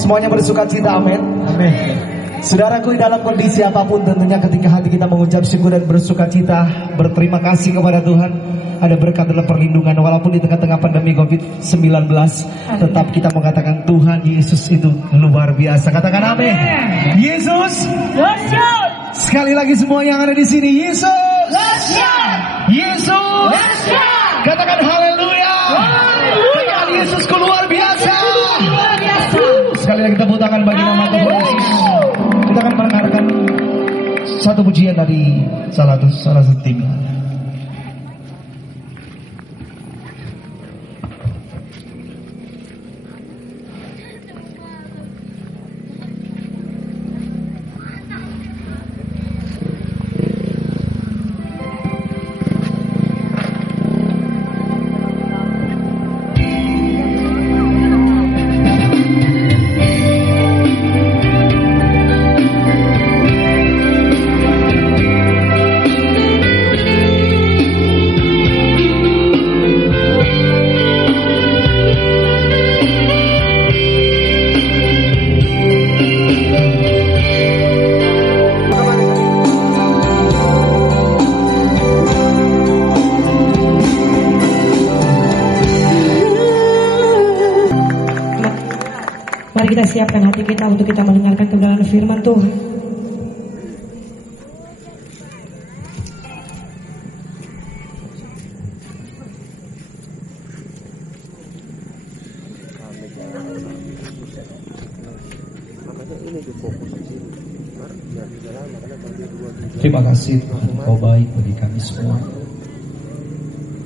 Semuanya bersuka cita, amin. Amin. Saudaraku, di dalam kondisi apapun tentunya ketika hati kita mengucap syukur dan bersuka cita, berterima kasih kepada Tuhan, ada berkat dalam perlindungan walaupun di tengah-tengah pandemi COVID-19, tetap kita mengatakan Tuhan Yesus itu luar biasa. Katakan amin. Yesus. Sekali lagi semua yang ada di sini, Yesus. Yesus. Katakan haleluya. Katakan Yesusku luar biasa. Sekali lagi tepuk tangan bagi nama Tuhan Yesus. Kita akan mendengarkan satu pujian dari salah satu tim. Mari kita siapkan hati kita untuk kita mendengarkan kebenaran firman Tuhan. Terima kasih Tuhan, Kau baik bagi kami semua.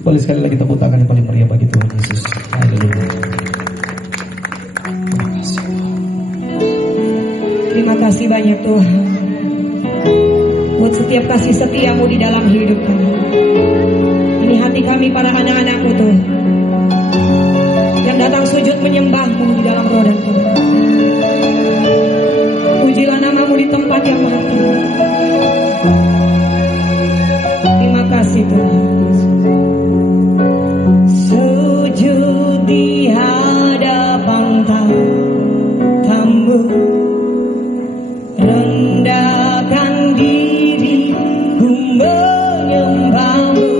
Boleh sekali lagi tepuk tangan yang paling meriah bagi Tuhan Yesus. Haleluya. Terima kasih banyak Tuhan buat setiap kasih setiamu di dalam hidup kami. Ini hati kami para anak-anakmu Tuhan, yang datang sujud menyembahmu di dalam roh dan kebenaran. Pujilah namamu di tempat yang maha tinggi. Terima kasih Tuhan. Sujud di hadapan tamu, rendahkan diri ku menyembahmu,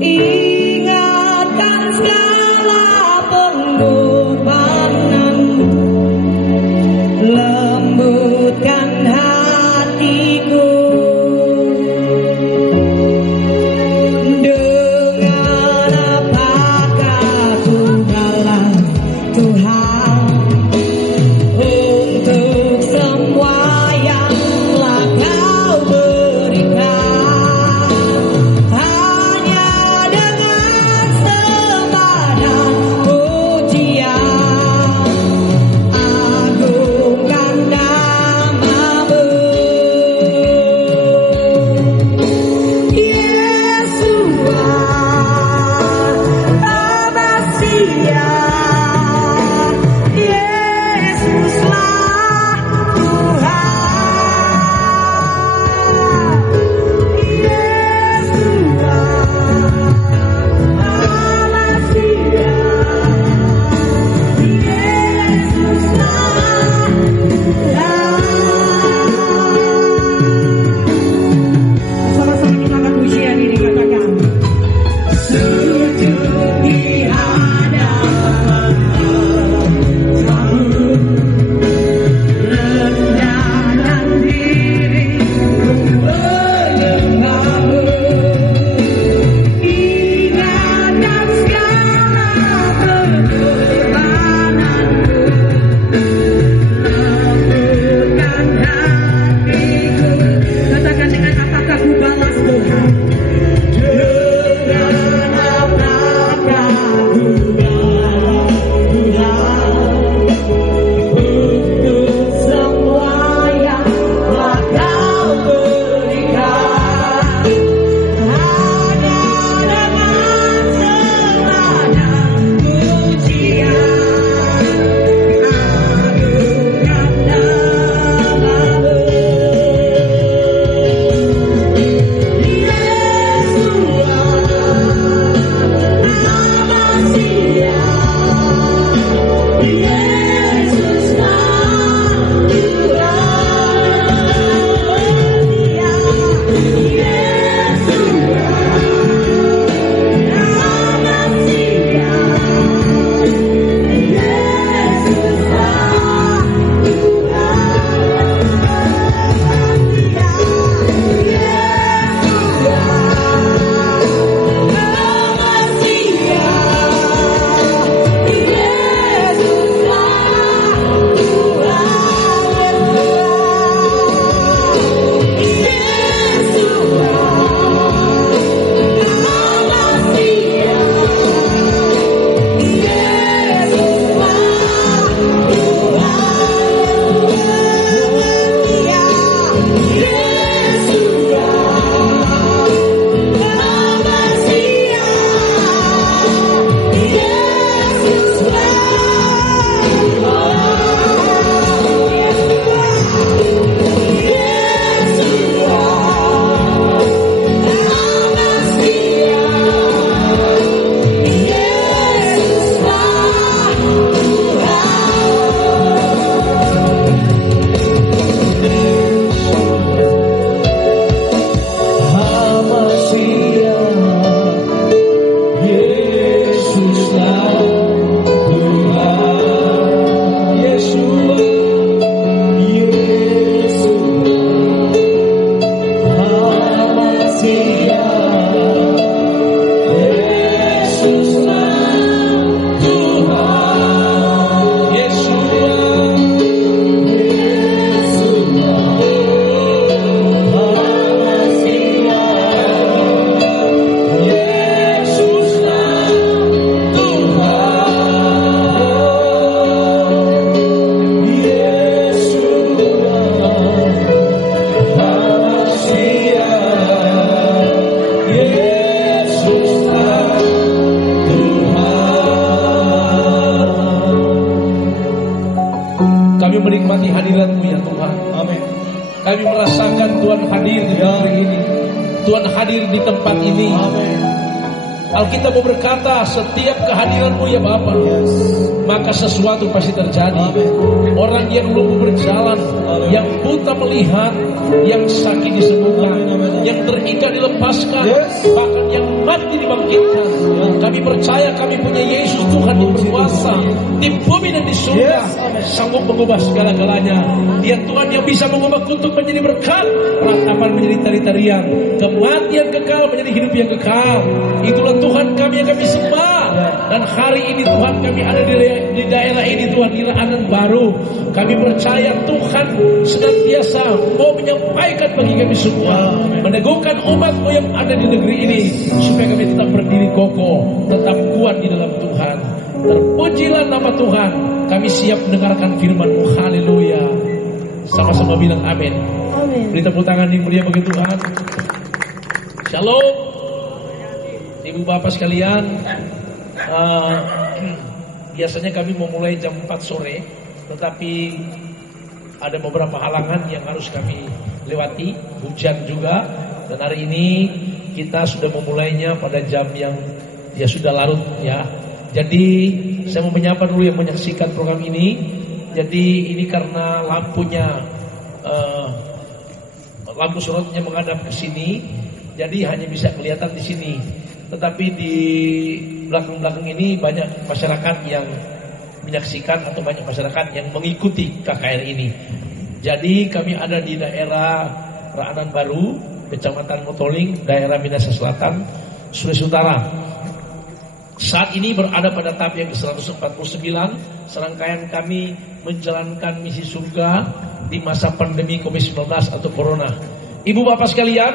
ingatkan segala pengorbananmu, lembutkan hatiku kehadiran-Mu ya Tuhan. Amin. Kami merasakan Tuhan hadir di negeri ini. Tuhan hadir di tempat ini. Amin. Alkitab berkata, setiap kehadiran-Mu ya Bapa, maka sesuatu pasti terjadi. Amin. Orang yang lumpuh berjalan, yang buta melihat, yang sakit disembuhkan, yang terikat dilepaskan, bahkan yang mati dibangkitkan. Kami percaya kami punya Yesus Tuhan yang berkuasa di bumi dan di surga, sanggup mengubah segala-galanya. Dia Tuhan yang bisa mengubah kutuk menjadi berkat, ratapan menjadi tari-tarian, kematian kekal menjadi hidup yang kekal. Itulah Tuhan kami yang kami sembah. Dan hari ini Tuhan kami ada di daerah ini Tuhan, di Raanan Baru. Kami percaya Tuhan senantiasa mau menyampaikan bagi kami semua, meneguhkan umat-Mu yang ada di negeri ini, supaya kami tetap berdiri kokoh, tetap kuat di dalam Tuhan. Terpujilah nama Tuhan. Kami siap mendengarkan firman-Mu. Haleluya. Sama-sama bilang amin. Amin. Beri tepuk tangan yang mulia bagi Tuhan. Shalom. Ibu bapak sekalian, biasanya kami memulai jam 4 sore, tetapi ada beberapa halangan yang harus kami lewati, hujan juga, dan hari ini kita sudah memulainya pada jam yang ya sudah larut ya. Jadi saya mau menyapa dulu yang menyaksikan program ini. Jadi ini karena lampunya lampu sorotnya menghadap ke sini, jadi hanya bisa kelihatan di sini. Tetapi di belakang-belakang ini banyak masyarakat yang menyaksikan atau banyak masyarakat yang mengikuti KKR ini. Jadi kami ada di daerah Raanan Baru, Kecamatan Motoling, daerah Minahasa Selatan, Sulawesi Utara. Saat ini berada pada tahap yang ke-149, serangkaian kami menjalankan misi surga di masa pandemi COVID-19 atau Corona. Ibu bapak sekalian,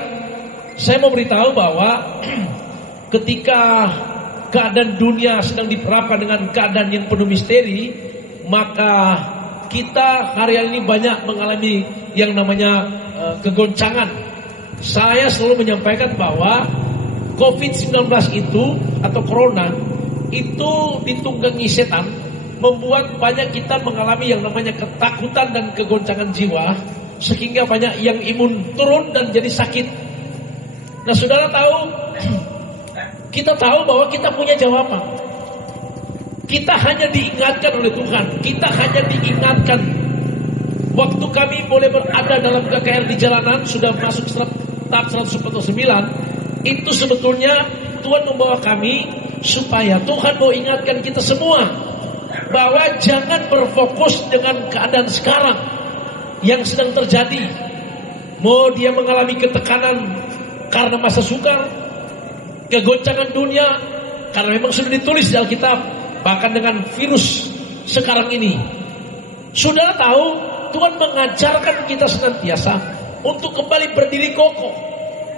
saya mau beritahu bahwa ketika keadaan dunia sedang diperapkan dengan keadaan yang penuh misteri, maka kita hari ini banyak mengalami yang namanya kegoncangan. Saya selalu menyampaikan bahwa COVID-19 itu atau Corona itu ditunggangi setan, membuat banyak kita mengalami yang namanya ketakutan dan kegoncangan jiwa, sehingga banyak yang imun turun dan jadi sakit. Nah saudara tahu, kita tahu bahwa kita punya jawaban. Kita hanya diingatkan oleh Tuhan. Kita hanya diingatkan. Waktu kami boleh berada dalam KKR di jalanan, sudah masuk tahap 149, itu sebetulnya Tuhan membawa kami supaya Tuhan mau ingatkan kita semua bahwa jangan berfokus dengan keadaan sekarang yang sedang terjadi. Mau dia mengalami ketekanan karena masa sukar, kegoncangan dunia, karena memang sudah ditulis di Alkitab, bahkan dengan virus sekarang ini. Saudara tahu, Tuhan mengajarkan kita senantiasa untuk kembali berdiri kokoh,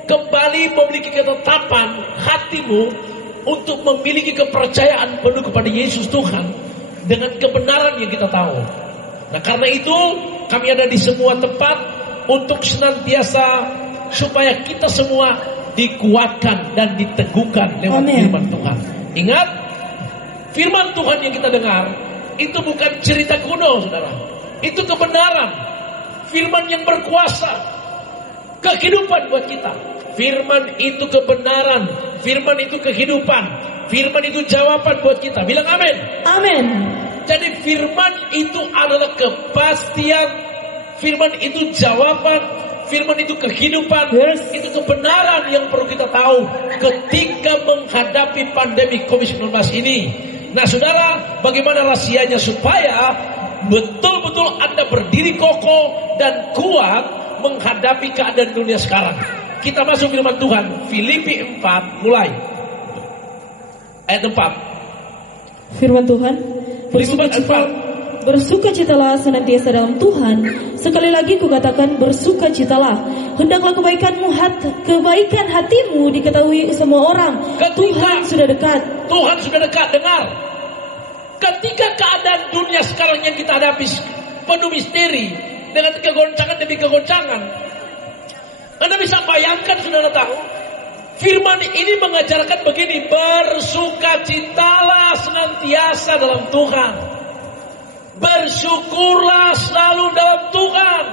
kembali memiliki ketetapan hatimu untuk memiliki kepercayaan penuh kepada Yesus Tuhan dengan kebenaran yang kita tahu. Nah karena itu kami ada di semua tempat untuk senantiasa supaya kita semua dikuatkan dan diteguhkan lewat firman Tuhan. Ingat, firman Tuhan yang kita dengar itu bukan cerita kuno, saudara. Itu kebenaran. Firman yang berkuasa, kehidupan buat kita. Firman itu kebenaran, firman itu kehidupan, firman itu jawaban buat kita. Bilang amin. Amin. Jadi firman itu adalah kepastian, firman itu jawaban, firman itu kehidupan, itu kebenaran yang perlu kita tahu ketika menghadapi pandemi COVID-19 ini. Nah saudara, bagaimana rahasianya supaya betul-betul Anda berdiri kokoh dan kuat menghadapi keadaan dunia sekarang? Kita masuk firman Tuhan, Filipi 4 mulai ayat 4. Firman Tuhan, bersukacitalah senantiasa dalam Tuhan. Sekali lagi kukatakan, bersukacitalah. Hendaklah kebaikan hatimu diketahui semua orang. Tuhan sudah dekat. Tuhan sudah dekat. Dengar, ketika keadaan dunia sekarang yang kita hadapi penuh misteri dengan kegoncangan demi kegoncangan, Anda bisa bayangkan, saudara tahu, firman ini mengajarkan begini, bersukacitalah senantiasa dalam Tuhan. Bersyukurlah selalu dalam Tuhan.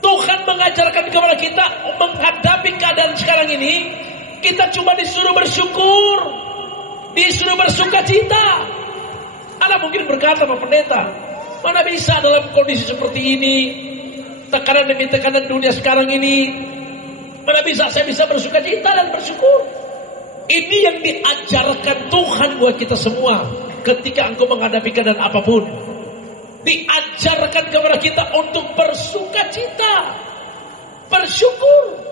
Tuhan mengajarkan kepada kita menghadapi keadaan sekarang ini. Kita cuma disuruh bersyukur, disuruh bersuka cita. Anda mungkin berkata sama pendeta, mana bisa dalam kondisi seperti ini, tekanan demi tekanan dunia sekarang ini, mana bisa saya bisa bersuka cita dan bersyukur. Ini yang diajarkan Tuhan buat kita semua. Ketika engkau menghadapi keadaan apapun, diajarkan kepada kita untuk bersuka cita, bersyukur.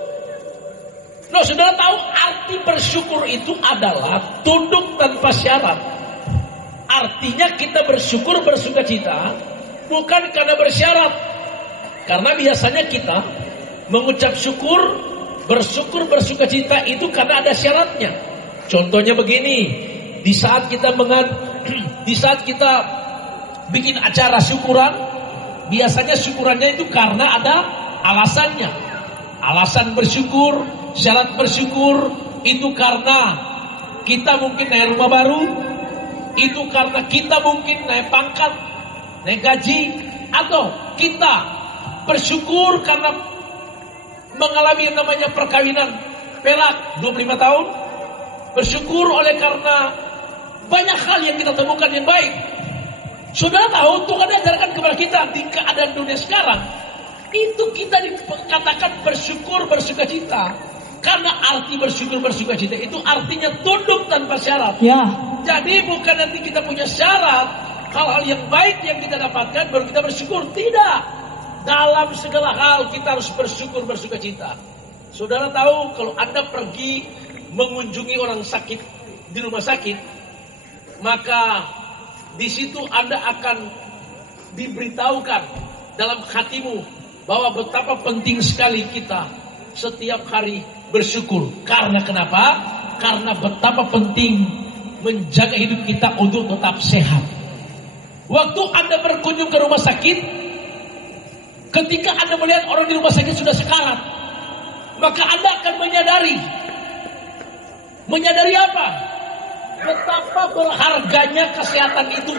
Loh, saudara tahu arti bersyukur itu adalah tunduk tanpa syarat. Artinya kita bersyukur, bersuka cita bukan karena bersyarat. Karena biasanya kita mengucap syukur, bersyukur, bersuka cita itu karena ada syaratnya. Contohnya begini, di saat kita bikin acara syukuran, biasanya syukurannya itu karena ada alasannya. Alasan bersyukur, syarat bersyukur itu karena kita mungkin naik rumah baru, itu karena kita mungkin naik pangkat, naik gaji, atau kita bersyukur karena mengalami yang namanya perkawinan perak 25 tahun. Bersyukur oleh karena banyak hal yang kita temukan yang baik. Saudara tahu Tuhan ajarkan kepada kita di keadaan dunia sekarang, itu kita dikatakan bersyukur, bersuka cita. Karena arti bersyukur, bersuka cita itu artinya tunduk tanpa syarat. Ya. Jadi bukan nanti kita punya syarat, hal-hal yang baik yang kita dapatkan baru kita bersyukur. Tidak. Dalam segala hal kita harus bersyukur, bersuka cita. Saudara tahu kalau Anda pergi mengunjungi orang sakit di rumah sakit, maka di situ Anda akan diberitahukan dalam hatimu bahwa betapa penting sekali kita setiap hari bersyukur. Karena kenapa? Karena betapa penting menjaga hidup kita untuk tetap sehat. Waktu Anda berkunjung ke rumah sakit, ketika Anda melihat orang di rumah sakit sudah sekarat, maka Anda akan menyadari apa? Betapa berharganya kesehatan itu.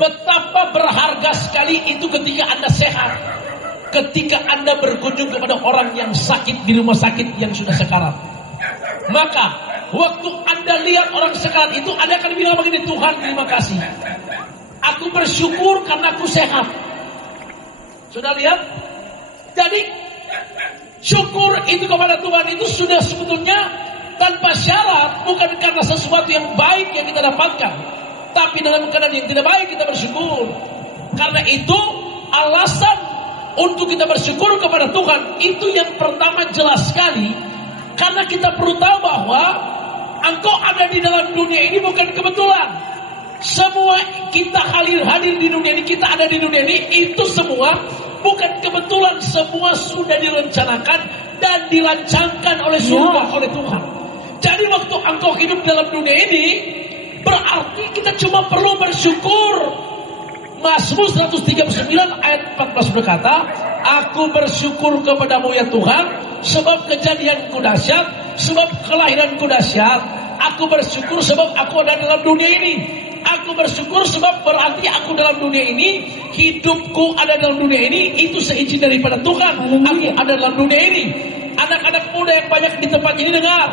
Betapa berharga sekali itu ketika Anda sehat. Ketika Anda berkunjung kepada orang yang sakit di rumah sakit yang sudah sekarat. Maka waktu Anda lihat orang sekarat itu, Anda akan bilang begini, Tuhan terima kasih. Aku bersyukur karena aku sehat. Sudah lihat? Jadi syukur itu kepada Tuhan itu sudah sebetulnya tanpa syarat, bukan karena sesuatu yang baik yang kita dapatkan, tapi dalam keadaan yang tidak baik kita bersyukur. Karena itu alasan untuk kita bersyukur kepada Tuhan itu yang pertama jelas sekali. Karena kita perlu tahu bahwa engkau ada di dalam dunia ini bukan kebetulan. Semua kita hadir di dunia ini, kita ada di dunia ini, itu semua bukan kebetulan. Semua sudah direncanakan dan dirancangkan oleh surga, oleh Tuhan. Jadi waktu engkau hidup dalam dunia ini, berarti kita cuma perlu bersyukur. Mazmur 139 ayat 14 berkata, aku bersyukur kepadamu ya Tuhan, sebab kejadianku dahsyat, sebab kelahiranku dahsyat. Aku bersyukur sebab aku ada dalam dunia ini. Aku bersyukur sebab berarti aku dalam dunia ini, hidupku ada dalam dunia ini, itu seizin daripada Tuhan. Aku ada dalam dunia ini. Anak-anak muda yang banyak di tempat ini dengar,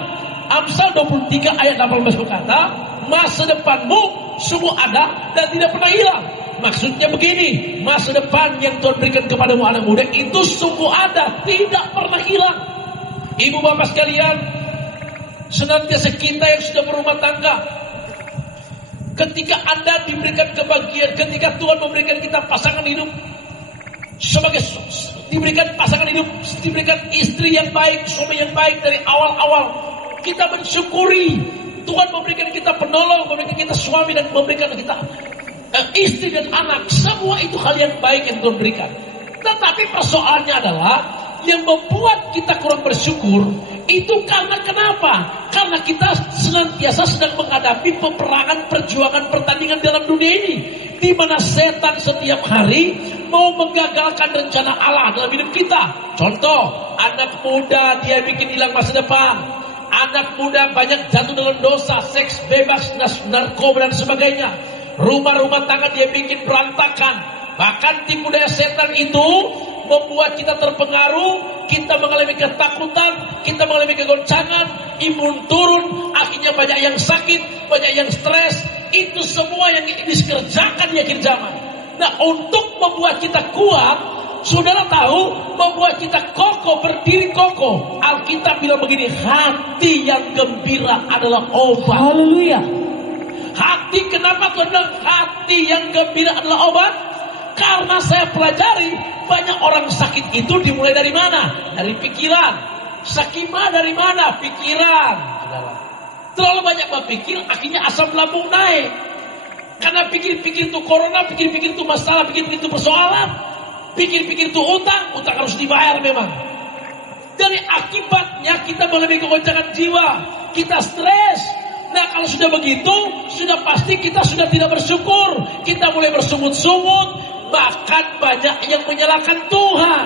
Amsal 23 ayat 18 berkata, masa depanmu sungguh ada dan tidak pernah hilang. Maksudnya begini, masa depan yang Tuhan berikan kepadamu anak muda itu sungguh ada, tidak pernah hilang. Ibu bapak sekalian, senantiasa kita yang sudah berumah tangga, ketika Anda diberikan kebahagiaan, ketika Tuhan memberikan kita pasangan hidup, sebagai diberikan pasangan hidup, diberikan istri yang baik, suami yang baik dari awal-awal, kita mensyukuri. Tuhan memberikan kita penolong, memberikan kita suami dan memberikan kita istri dan anak. Semua itu hal yang baik yang Tuhan berikan. Tetapi persoalannya adalah yang membuat kita kurang bersyukur itu karena kenapa? Karena kita senantiasa sedang menghadapi peperangan, perjuangan, pertandingan dalam dunia ini, di mana setan setiap hari mau menggagalkan rencana Allah dalam hidup kita. Contoh, anak muda dia bikin hilang masa depan. Anak muda banyak jatuh dalam dosa, seks bebas, narkoba dan sebagainya. Rumah-rumah tangga dia bikin berantakan. Bahkan tipu daya setan itu membuat kita terpengaruh, kita mengalami ketakutan, kita mengalami kegoncangan, imun turun, akhirnya banyak yang sakit, banyak yang stres. Itu semua yang dikerjakan di akhir zaman. Nah, untuk membuat kita kuat, saudara tahu, membuat kita kokoh, berdiri kokoh. Alkitab bilang begini, hati yang gembira adalah obat. Haleluya. Hati, kenapa Tuhan bilang hati yang gembira adalah obat? Karena saya pelajari, banyak orang sakit itu dimulai dari mana? Dari pikiran. Sakit dari mana? Pikiran. Terlalu banyak berpikir, akhirnya asam lambung naik. Karena pikir-pikir itu corona, pikir-pikir itu masalah, pikir-pikir itu persoalan, pikir-pikir itu utang harus dibayar memang. Dari akibatnya kita mengalami kegoncangan jiwa, kita stres. Nah, kalau sudah begitu, sudah pasti kita sudah tidak bersyukur. Kita mulai bersungut-sungut, bahkan banyak yang menyalahkan Tuhan.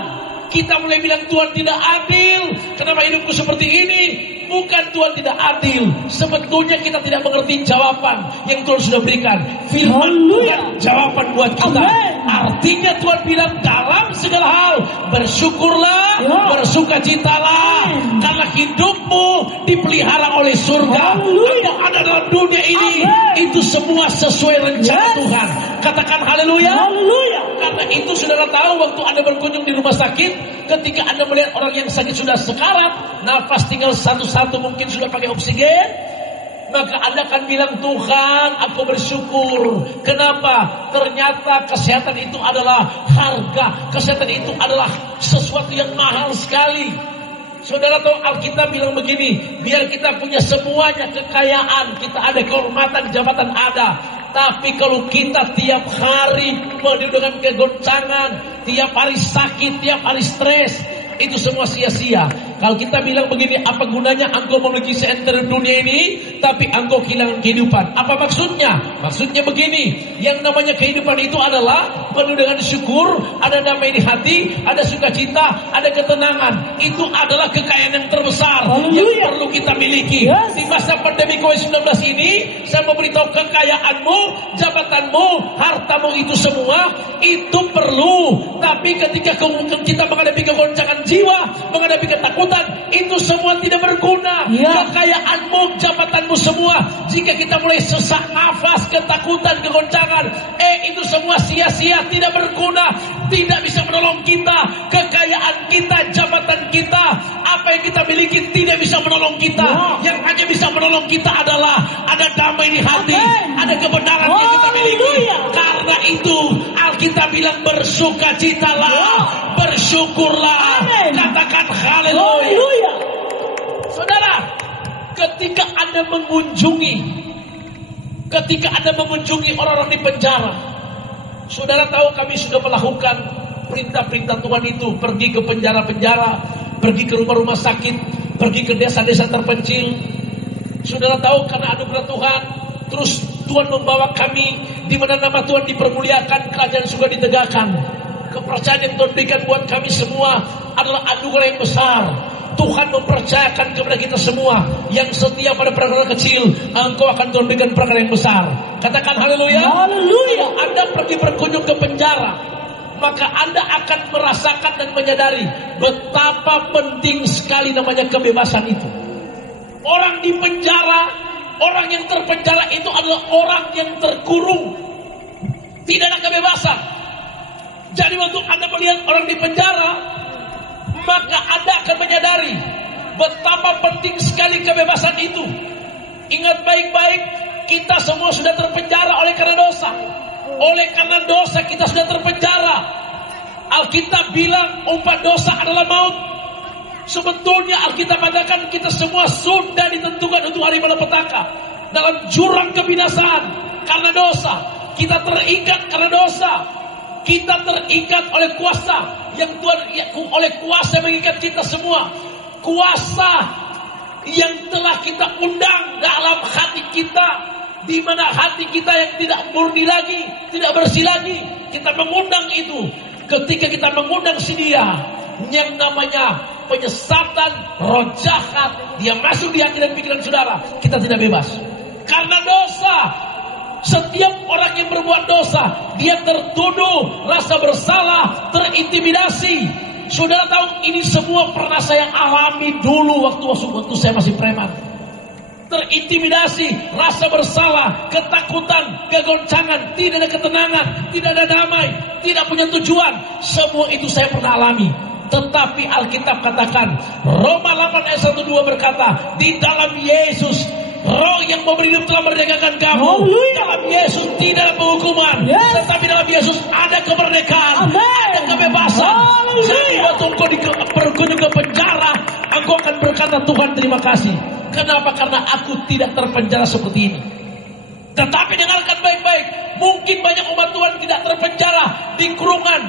Kita mulai bilang Tuhan tidak adil. Kenapa hidupku seperti ini? Bukan Tuhan tidak adil. Sebetulnya kita tidak mengerti jawaban yang Tuhan sudah berikan. Firman bukan jawaban buat kita. Amen. Artinya Tuhan bilang dalam segala hal bersyukurlah, bersukacitalah. Karena hidupmu dipelihara oleh surga. Engkau ada dalam dunia ini. Amen. Itu semua sesuai rencana Tuhan. Katakan haleluya. Karena itu saudara tahu, waktu Anda berkunjung di rumah sakit, ketika Anda melihat orang yang sakit sudah sekarat, nafas tinggal satu-satu, mungkin sudah pakai oksigen, maka Anda akan bilang, Tuhan, aku bersyukur. Kenapa? Ternyata kesehatan itu adalah harga. Kesehatan itu adalah sesuatu yang mahal sekali. Saudara tahu, Alkitab bilang begini, biar kita punya semuanya, kekayaan, kita ada kehormatan, jabatan ada. Tapi kalau kita tiap hari penuh dengan kegoncangan, tiap hari sakit, tiap hari stres, itu semua sia-sia. Kalau kita bilang begini, apa gunanya engkau memiliki seenter dunia ini, tapi engkau kehilangan kehidupan? Apa maksudnya? Maksudnya begini, yang namanya kehidupan itu adalah penuh dengan syukur, ada damai di hati, ada sukacita, ada ketenangan. Itu adalah kekayaan yang terbesar yang perlu kita miliki. Di masa pandemi COVID-19 ini, saya memberitahu kekayaanmu, jabatanmu, hartamu itu semua, itu perlu. Tapi ketika kita menghadapi kegoncangan jiwa, menghadapi ketakutan, itu semua tidak berguna. Kekayaanmu, jabatanmu semua, jika kita mulai sesak nafas, ketakutan, kegoncangan, itu semua sia-sia, tidak berguna, tidak bisa menolong kita. Kekayaan kita, jabatan kita, apa yang kita miliki tidak bisa menolong kita. Yang hanya bisa menolong kita adalah ada damai di hati, ada kebenaran yang kita miliki. Karena itu Alkitab bilang bersukacitalah, bersyukurlah. Katakan haleluya. Saudara, ketika Anda mengunjungi orang-orang di penjara, saudara tahu kami sudah melakukan perintah-perintah Tuhan itu, pergi ke penjara-penjara, pergi ke rumah-rumah sakit, pergi ke desa-desa terpencil. Saudara tahu karena anugerah Tuhan, terus Tuhan membawa kami di mana nama Tuhan dipermuliakan, kerajaan surga ditegakkan. Kepercayaan yang Tuhan berikan buat kami semua adalah anugerah yang besar. Tuhan mempercayakan kepada kita semua, yang setia pada perkara kecil, engkau akan Tuhan berikan perkara yang besar. Katakan haleluya. Haleluya. Anda pergi berkunjung ke penjara, maka Anda akan merasakan dan menyadari betapa penting sekali namanya kebebasan itu. Orang di penjara, orang yang terpenjara itu adalah orang yang terkurung, tidak ada kebebasan. Jadi waktu Anda melihat orang di penjara, maka Anda akan menyadari betapa penting sekali kebebasan itu. Ingat baik-baik, kita semua sudah terpenjara oleh karena dosa. Oleh karena dosa kita sudah terpenjara. Alkitab bilang upah dosa adalah maut. Sebetulnya Alkitab katakan kita semua sudah ditentukan untuk hari malapetaka, dalam jurang kebinasaan karena dosa. Kita terikat karena dosa. Kita terikat oleh kuasa yang Tuhan, oleh kuasa yang mengikat kita semua. Kuasa yang telah kita undang dalam hati kita, di mana hati kita yang tidak murni lagi, tidak bersih lagi, kita mengundang itu. Ketika kita mengundang si dia, yang namanya penyesatan, roh jahat, dia masuk di hati dan pikiran saudara, kita tidak bebas karena dosa. Setiap orang yang berbuat dosa, dia tertuduh, rasa bersalah, terintimidasi. Saudara tahu ini semua pernah saya alami dulu waktu saya masih preman. Terintimidasi, rasa bersalah, ketakutan, kegoncangan, tidak ada ketenangan, tidak ada damai, tidak punya tujuan. Semua itu saya pernah alami. Tetapi Alkitab katakan, Roma 8 ayat 1-2 berkata, di dalam Yesus, Roh yang memberi hidup telah merdekakan kamu. Dalam Yesus tidak ada penghukuman, tetapi dalam Yesus ada kemerdekaan, ada kebebasan. Jadi waktu engkau berkunjung ke penjara, engkau akan berkata, Tuhan terima kasih. Kenapa? Karena aku tidak terpenjara seperti ini. Tetapi dengarkan baik-baik, mungkin banyak umat Tuhan tidak terpenjara di kurungan,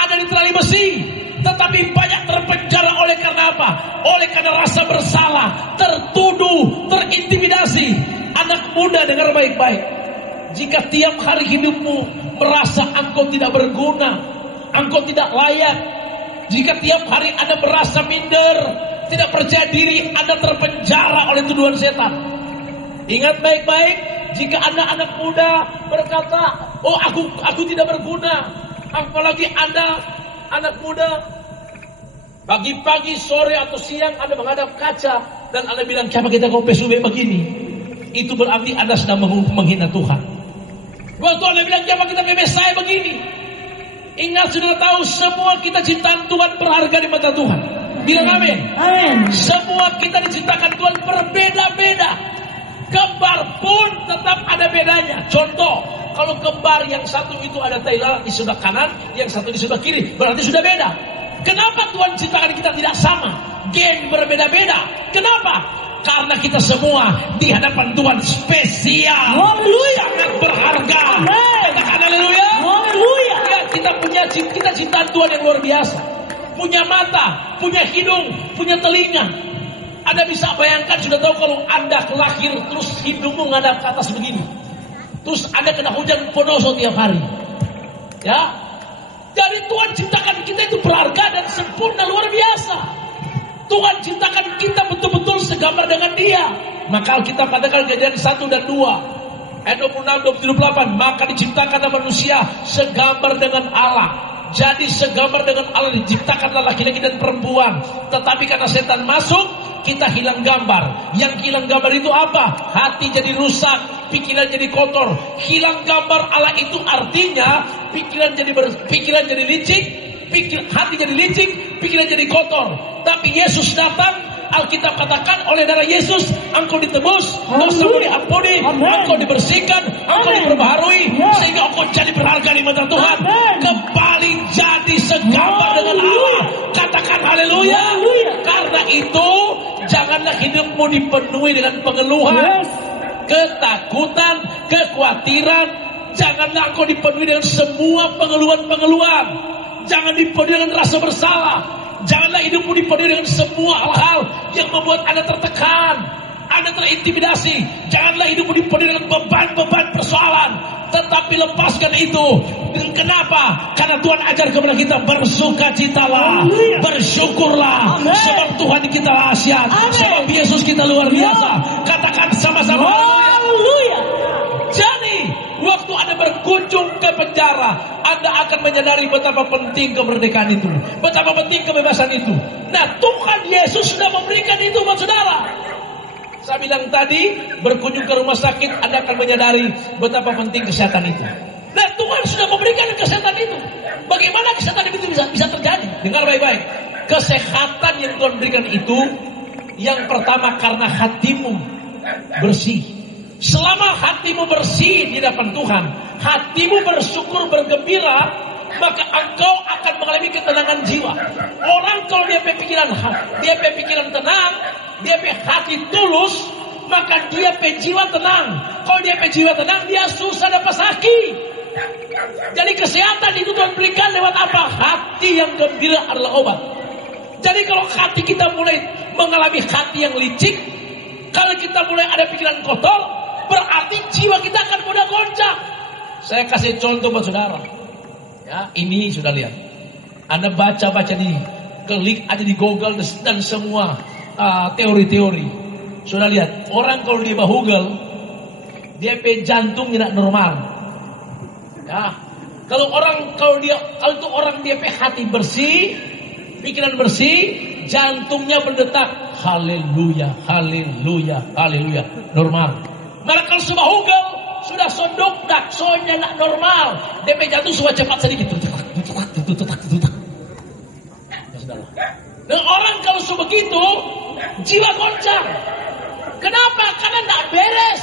ada di tali besi, tetapi banyak terpenjara oleh karena apa? Oleh karena rasa bersalah, tertuduh, terintimidasi. Anak muda dengar baik-baik, jika tiap hari hidupmu merasa engkau tidak berguna, engkau tidak layak, jika tiap hari Anda merasa minder, tidak percaya diri, Anda terpenjara oleh tuduhan setan. Ingat baik-baik, jika Anda anak muda berkata, oh aku tidak berguna, apalagi Anda anak muda, pagi-pagi, sore atau siang Anda menghadap kaca dan Anda bilang, kenapa kita kau PSUB begini? Itu berarti Anda sedang menghina Tuhan. Waktu Anda bilang, kenapa kita bebas saya begini? Ingat, sudah tahu semua kita ciptaan Tuhan berharga di mata Tuhan. Bilang amin. Amin. Semua kita diciptakan Tuhan berbeda-beda. Kembar pun tetap ada bedanya. Contoh, kalau kembar yang satu itu ada tai lalat di sebelah kanan, yang satu di sebelah kiri, berarti sudah beda. Kenapa Tuhan ciptakan kita tidak sama? Gen berbeda-beda. Kenapa? Karena kita semua di hadapan Tuhan spesial. Haleluya. Sangat berharga. Katakan haleluya. Haleluya. Ya, kita ciptaan Tuhan yang luar biasa. Punya mata, punya hidung, punya telinga. Anda bisa bayangkan, sudah tahu kalau Anda lahir terus hidungmu ngadap ke atas begini. Terus Anda kena hujan ponoso tiap hari. Ya. Jadi Tuhan ciptakan kita itu berharga dan sempurna, luar biasa. Tuhan ciptakan kita betul-betul segambar dengan Dia. Maka kita katakan Kejadian 1 dan 2 ayat 26, 27, 28, maka diciptakan manusia segambar dengan Allah. Jadi segambar dengan Allah diciptakanlah laki-laki dan perempuan. Tetapi karena setan masuk, kita hilang gambar. Yang hilang gambar itu apa? Hati jadi rusak, pikiran jadi kotor. Hilang gambar Allah itu artinya pikiran jadi licik, hati jadi licik, pikiran jadi kotor. Tapi Yesus datang, Alkitab katakan oleh darah Yesus engkau ditebus, dosamu diampuni, engkau dibersihkan, engkau diperbaharui, sehingga engkau jadi berharga di mata Tuhan. Kembali jadi segambar dengan Allah. Katakan haleluya. Karena itu janganlah hidupmu dipenuhi dengan pengeluhan, ketakutan, kekhawatiran. Janganlah engkau dipenuhi dengan semua pengeluhan-pengeluhan. Jangan dipenuhi dengan rasa bersalah. Janganlah hidupmu dipenuhi dengan semua hal-hal yang membuat Anda tertekan, Anda terintimidasi. Janganlah hidupmu dipenuhi dengan beban-beban persoalan. Tetapi lepaskan itu. Dan kenapa? Karena Tuhan ajar kepada kita, bersukacitalah, bersyukurlah, sebab Tuhan kita dahsyat, sebab Yesus kita luar biasa. Katakan sama-sama haleluya. Jadi waktu Anda berkunjung ke penjara, Anda akan menyadari betapa penting kemerdekaan itu, betapa penting kebebasan itu. Nah, Tuhan Yesus sudah memberikan itu buat saudara. Saya bilang tadi, berkunjung ke rumah sakit, Anda akan menyadari betapa penting kesehatan itu. Nah, Tuhan sudah memberikan kesehatan itu. Bagaimana kesehatan itu bisa terjadi? Dengar baik-baik. Kesehatan yang Tuhan berikan itu, yang pertama karena hatimu bersih. Selama hatimu bersih di hadapan Tuhan, hatimu bersyukur, bergembira, maka engkau akan mengalami ketenangan jiwa. Orang kalau dia pikiran tenang, dia hati tulus, maka dia jiwa tenang. Kalau dia jiwa tenang, dia susah dapat sakit. Jadi kesehatan itu Tuhan berikan lewat apa? Hati yang gembira adalah obat. Jadi kalau hati kita mulai mengalami hati yang licik, kalau kita mulai ada pikiran kotor, berarti jiwa kita akan mudah goncang. Saya kasih contoh buat saudara. Ya, ini sudah lihat. Anda baca-baca klik aja di Google dan semua teori-teori. Sudah lihat, orang kalau dia Google, Dia jantung tidak normal. Ya. Kalau itu orang dia hati bersih, pikiran bersih, jantungnya berdetak. Haleluya, haleluya, haleluya. Normal. Malah kalau sudah hugel, sudah sondok, daksonya nak normal. DP jantung sudah cepat sedikit. Dan orang kalau sudah begitu, jiwa goncang. Kenapa? Karena tidak beres.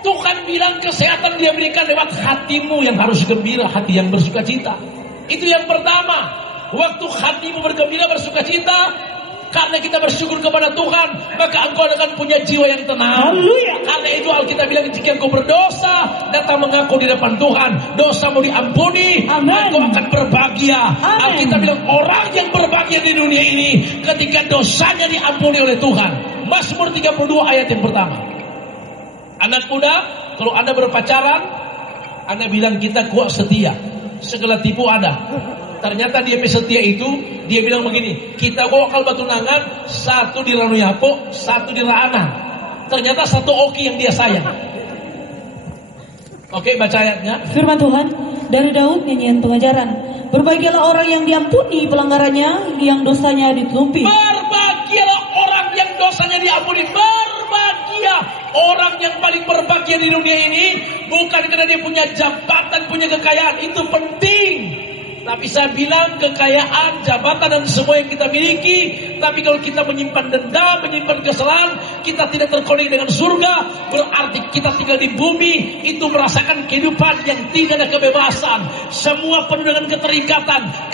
Tuhan bilang kesehatan dia berikan lewat hatimu yang harus gembira, hati yang bersuka cita. Itu yang pertama. Waktu hatimu bergembira, bersuka cita, karena kita bersyukur kepada Tuhan, maka engkau akan punya jiwa yang tenang. Haleluya. Karena itu Alkitab bilang, jika engkau berdosa, datang mengaku di depan Tuhan, dosamu diampuni, engkau akan berbahagia. Alkitab bilang, orang yang berbahagia di dunia ini ketika dosanya diampuni oleh Tuhan. Mazmur 32 ayat yang pertama. Anak muda, kalau Anda berpacaran, Anda bilang kita kuat setia, segala tipu ada. Ternyata dia setia itu, dia bilang begini, kita bakal batunangan, satu di Ranuyapo, satu di Raana. Ternyata satu oki yang dia sayang. Oke, baca ayatnya. Firman Tuhan dari Daud, nyanyian pengajaran. Berbahagialah orang yang diampuni pelanggarannya, yang dosanya ditutupi. Berbahagialah orang yang dosanya diampuni. Berbahagia orang yang paling berbahagia di dunia ini bukan karena dia punya jabatan, punya kekayaan, itu penting. Tapi saya bilang kekayaan, jabatan dan semua yang kita miliki, tapi kalau kita menyimpan dendam, menyimpan kesalahan, kita tidak terkonek dengan surga. Berarti kita tinggal di bumi itu merasakan kehidupan yang tidak ada kebebasan. Semua penuh dengan keterikatan,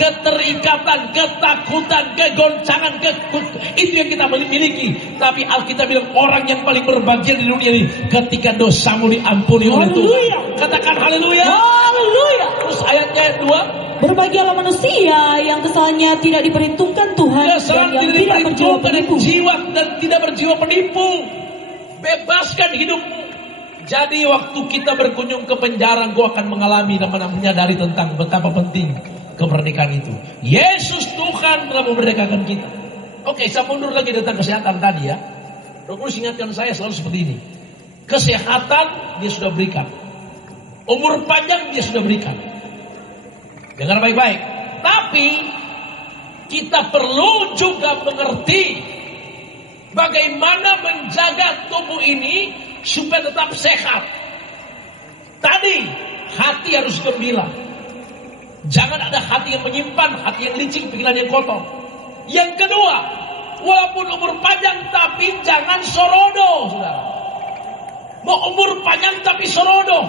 ketakutan, kegoncangan, itu yang kita miliki. Tapi Alkitab bilang orang yang paling berbahagia di dunia ini ketika dosamu diampuni oleh Tuhan. Katakan haleluya. Haleluya. Terus ayatnya yang 2. Berbahagialah manusia yang kesalahannya tidak diperhitungkan Tuhan, kesalahan dan yang tidak berjiwa penipu. Dan tidak berjiwa penipu. Bebaskan hidupmu. Jadi waktu kita berkunjung ke penjara, engkau akan mengalami dan menyadari tentang betapa penting kemerdekaan itu. Yesus Tuhan telah memerdekakan kita. Oke, saya mundur lagi tentang kesehatan tadi ya. Roh Kudus ingatkan saya selalu seperti ini. Kesehatan dia sudah berikan. Umur panjang dia sudah berikan. Dengar baik-baik. Tapi kita perlu juga mengerti bagaimana menjaga tubuh ini supaya tetap sehat. Tadi hati harus gembira. Jangan ada hati yang menyimpan, hati yang licik, pikiran yang kotor. Yang kedua, walaupun umur panjang tapi jangan sorodo, saudara. Mau umur panjang tapi sorodo,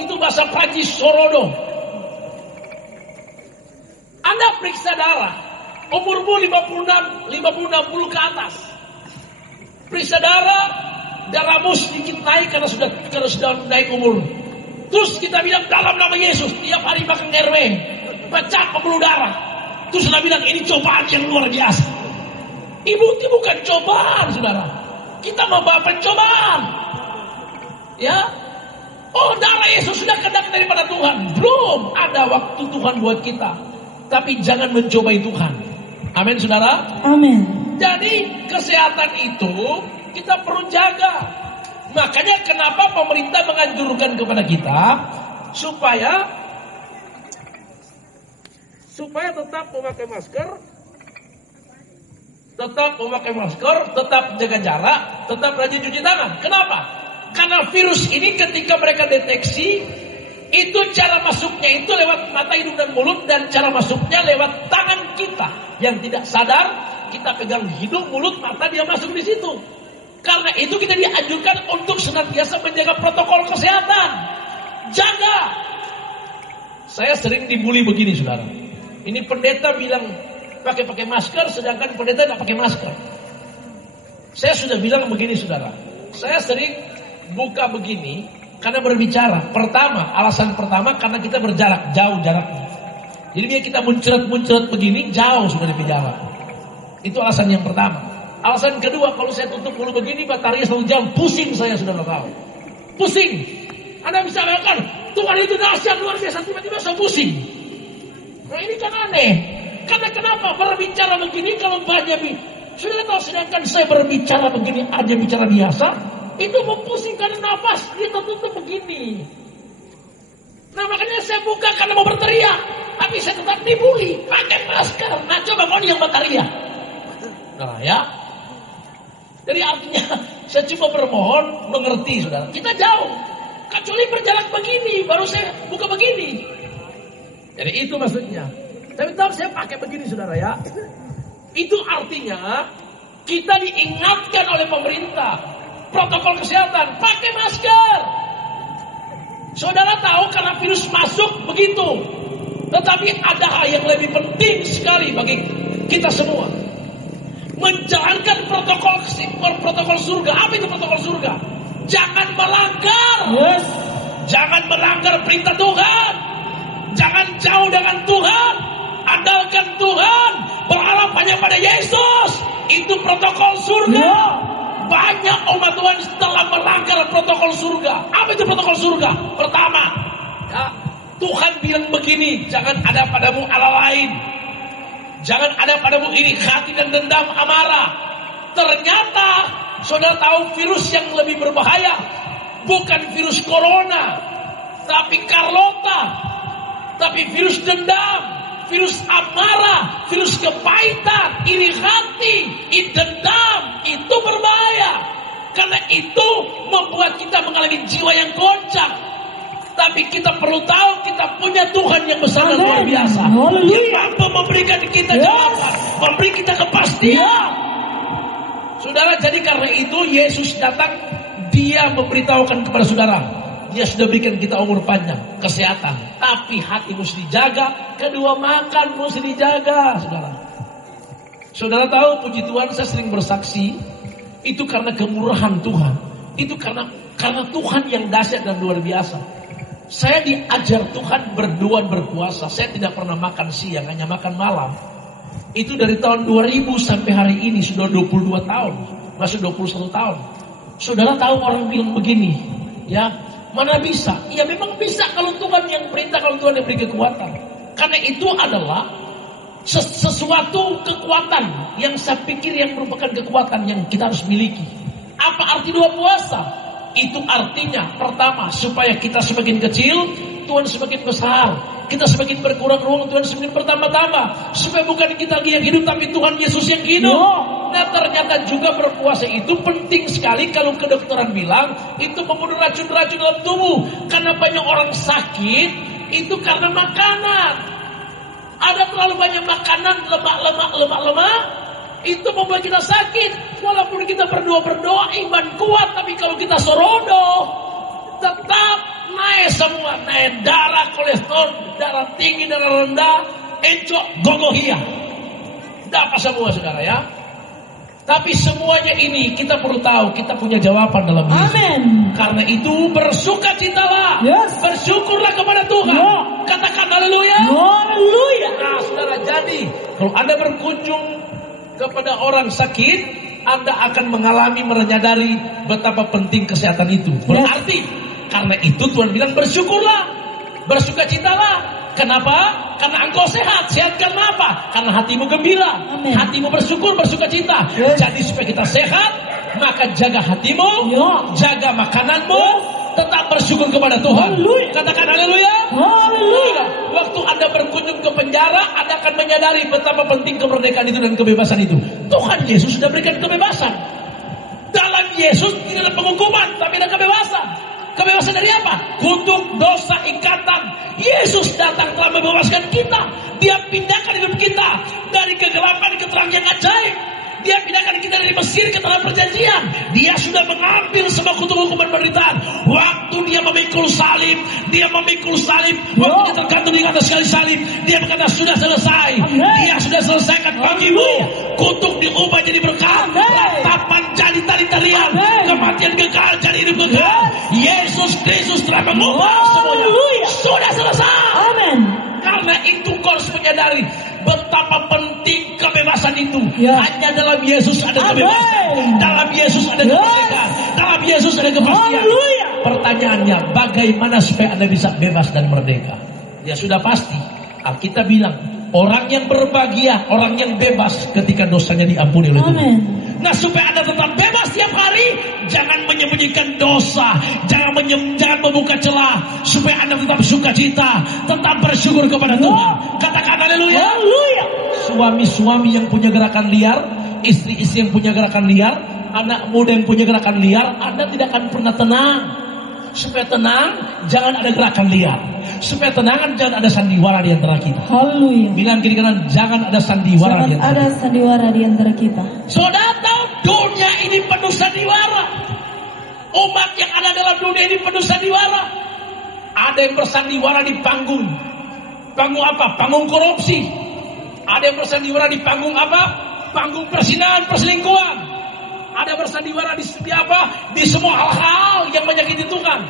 itu bahasa Prancis sorodo. Anda periksa darah, umurmu 50-60 ke atas. Periksa darahmu sedikit naik karena sudah naik umur. Terus kita bilang dalam nama Yesus, tiap hari makan RW, pecah pembuluh darah. Terus kita bilang ini cobaan yang luar biasa. Ibu itu bukan cobaan, saudara. Kita membawa pencobaan. Ya, oh darah Yesus sudah kedak daripada Tuhan. Belum ada waktu Tuhan buat kita. Tapi jangan mencobai Tuhan. Amin, saudara. Amin. Jadi kesehatan itu kita perlu jaga. Makanya kenapa pemerintah menganjurkan kepada kita supaya tetap memakai masker, tetap jaga jarak, tetap rajin cuci tangan. Kenapa? Karena virus ini ketika mereka deteksi, itu cara masuknya itu lewat mata, hidung, dan mulut, dan cara masuknya lewat tangan kita yang tidak sadar. Kita pegang hidung, mulut, mata, dia masuk di situ. Karena itu kita dianjurkan untuk senantiasa menjaga protokol kesehatan. Jaga. Saya sering dibully begini, saudara. Ini pendeta bilang pakai masker, sedangkan pendeta tidak pakai masker. Saya sudah bilang begini, saudara. Saya sering buka begini karena berbicara. Alasan pertama karena kita berjarak, jauh jaraknya. Jadi biar kita muncrat begini, jauh sudah di jarak. Itu alasan yang pertama. Alasan kedua, kalau saya tutup mulut begini, baterai selalu jam, pusing saya, sudah tahu. Pusing. Anda bisa bayangkan, Tuhan itu dahsyat luar biasa, tiba-tiba saya pusing. Nah ini kan aneh. Karena kenapa berbicara begini kalau banyak sudah tahu, sedangkan saya berbicara begini aja bicara biasa, itu mempusingkan nafas, dia tertutup begini. Nah makanya saya buka karena mau berteriak, tapi saya tetap dibully pakai masker. Nah coba kau yang berteriak. Nah ya, jadi artinya saya cuma bermohon mengerti saudara. Kita jauh, kecuali berjalan begini, baru saya buka begini. Jadi itu maksudnya. Tapi tetap saya pakai begini saudara ya. Itu artinya kita diingatkan oleh pemerintah protokol kesehatan pakai masker. Saudara tahu karena virus masuk begitu. Tetapi ada hal yang lebih penting sekali bagi kita semua. Menjalankan protokol surga. Apa itu protokol surga? Jangan melanggar. Yes. Jangan melanggar perintah Tuhan. Jangan jauh dengan Tuhan. Andalkan Tuhan. Berharap hanya pada Yesus. Itu protokol surga. Yeah. Banyak umat Tuhan telah melanggar protokol surga. Apa itu protokol surga? Pertama, ya, Tuhan bilang begini, jangan ada padamu Allah lain. Jangan ada padamu iri hati dan dendam amarah. Ternyata, saudara tahu virus yang lebih berbahaya bukan virus corona, tapi Carlota, tapi virus dendam, virus amarah, virus kepahitan, iri hati, dendam, itu berbahaya. Karena itu membuat kita mengalami jiwa yang goncang. Tapi kita perlu tahu kita punya Tuhan yang besar dan luar biasa. Yang mampu memberikan kita jawaban, memberi kita kepastian. Saudara, jadi karena itu Yesus datang, dia memberitahukan kepada saudara, dia sudah berikan kita umur panjang, kesehatan. Tapi hati mesti dijaga, kedua makan mesti dijaga, saudara. Saudara tahu, puji Tuhan, saya sering bersaksi, itu karena kemurahan Tuhan. Itu karena Tuhan yang dahsyat dan luar biasa. Saya diajar Tuhan berdoa berpuasa. Saya tidak pernah makan siang, hanya makan malam. Itu dari tahun 2000 sampai hari ini sudah 22 tahun, masuk 21 tahun. Saudara tahu orang bilang begini, ya, mana bisa? Ya memang bisa kalau Tuhan yang perintah, kalau Tuhan yang beri kekuatan. Karena itu adalah sesuatu kekuatan yang saya pikir yang merupakan kekuatan yang kita harus miliki. Apa arti doa puasa? Itu artinya pertama supaya kita semakin kecil, Tuhan semakin besar. Kita semakin berkurang ruang, Tuhan semakin bertambah-tambah. Supaya bukan kita yang hidup, tapi Tuhan Yesus yang hidup. Nah ternyata juga berpuasa itu penting sekali. Kalau kedokteran bilang itu membunuh racun-racun dalam tubuh. Karena banyak orang sakit itu karena makanan. Ada terlalu banyak makanan, lemak. Itu membuat kita sakit. Walaupun kita berdoa, iman kuat, tapi kalau kita sorodo, tetap naik semua. Naik darah, kolesterol, darah tinggi, darah rendah, encok, gogohia. Dapat semua saudara ya. Tapi semuanya ini kita perlu tahu, kita punya jawaban dalam Yesus. Amin. Karena itu bersukacitalah. Yes. Bersyukurlah kepada Tuhan. Yeah. Katakan haleluya. Haleluya. Nah saudara, jadi kalau Anda berkunjung kepada orang sakit, Anda akan mengalami menyadari betapa penting kesehatan itu. Berarti karena itu Tuhan bilang bersyukurlah, bersukacitalah. Kenapa? Karena engkau sehat. Sehat karena apa? Karena hatimu gembira. Amen. Hatimu bersyukur, bersukacita. Yes. Jadi supaya kita sehat, maka jaga hatimu, jaga makananmu, tetap bersyukur kepada Tuhan. Haleluya. Katakan haleluya. Haleluya. Waktu Anda berkunjung ke penjara, Anda akan menyadari betapa penting kemerdekaan itu dan kebebasan itu. Tuhan Yesus sudah berikan kebebasan. Dalam Yesus tidak ada penghukuman, tapi ada kebebasan. Kebebasan dari apa? Kutuk, dosa, ikatan. Yesus datang telah membebaskan kita. Dia pindahkan hidup kita dari kegelapan ke terang yang ajaib. Dia pindahkan kita dari Mesir ke tanah perjanjian. Dia sudah mengambil semua kutuk hukuman penderitaan. Waktu dia memikul salib, waktu dia tergantung di atas kayu salib, dia berkata sudah selesai. Dia sudah selesaikan bagimu. Kutuk diubah jadi berkat, ratapan jadi tali-talian, kematian kekal jadi hidup kekal. Yesus Kristus telah mengubah semuanya. Sudah selesai. Amin. Karena itu kau harus menyadari betapa penting kebebasan itu. Hanya dalam Yesus ada kebebasan. Dalam Yesus ada kemerdekaan. Dalam Yesus ada kepastian. Pertanyaannya, bagaimana supaya Anda bisa bebas dan merdeka? Ya sudah pasti. Alkitab bilang, orang yang berbahagia, orang yang bebas ketika dosanya diampuni oleh Tuhan. Nah supaya Anda tetap bebas setiap hari, jangan menyembunyikan dosa, jangan membuka celah, supaya Anda tetap sukacita, tetap bersyukur kepada Tuhan. Katakan haleluya. Suami-suami yang punya gerakan liar, istri-istri yang punya gerakan liar, anak muda yang punya gerakan liar, Anda tidak akan pernah tenang. Supaya tenang, jangan ada gerakan liar. Supaya tenang, jangan ada sandiwara di antara kita. Haleluya. Bilang kiri kanan, jangan ada sandiwara di antara kita. Sandiwara di antara kita. Saudara tahu dunia ini penuh sandiwara. Umat yang ada dalam dunia ini penuh sandiwara. Ada yang bersandiwara di panggung. Panggung apa? Panggung korupsi. Ada yang bersandiwara di panggung apa? Panggung persinahan, perselingkuhan. Ada bersandiwara di apa? Di semua hal-hal yang menyakiti Tuhan.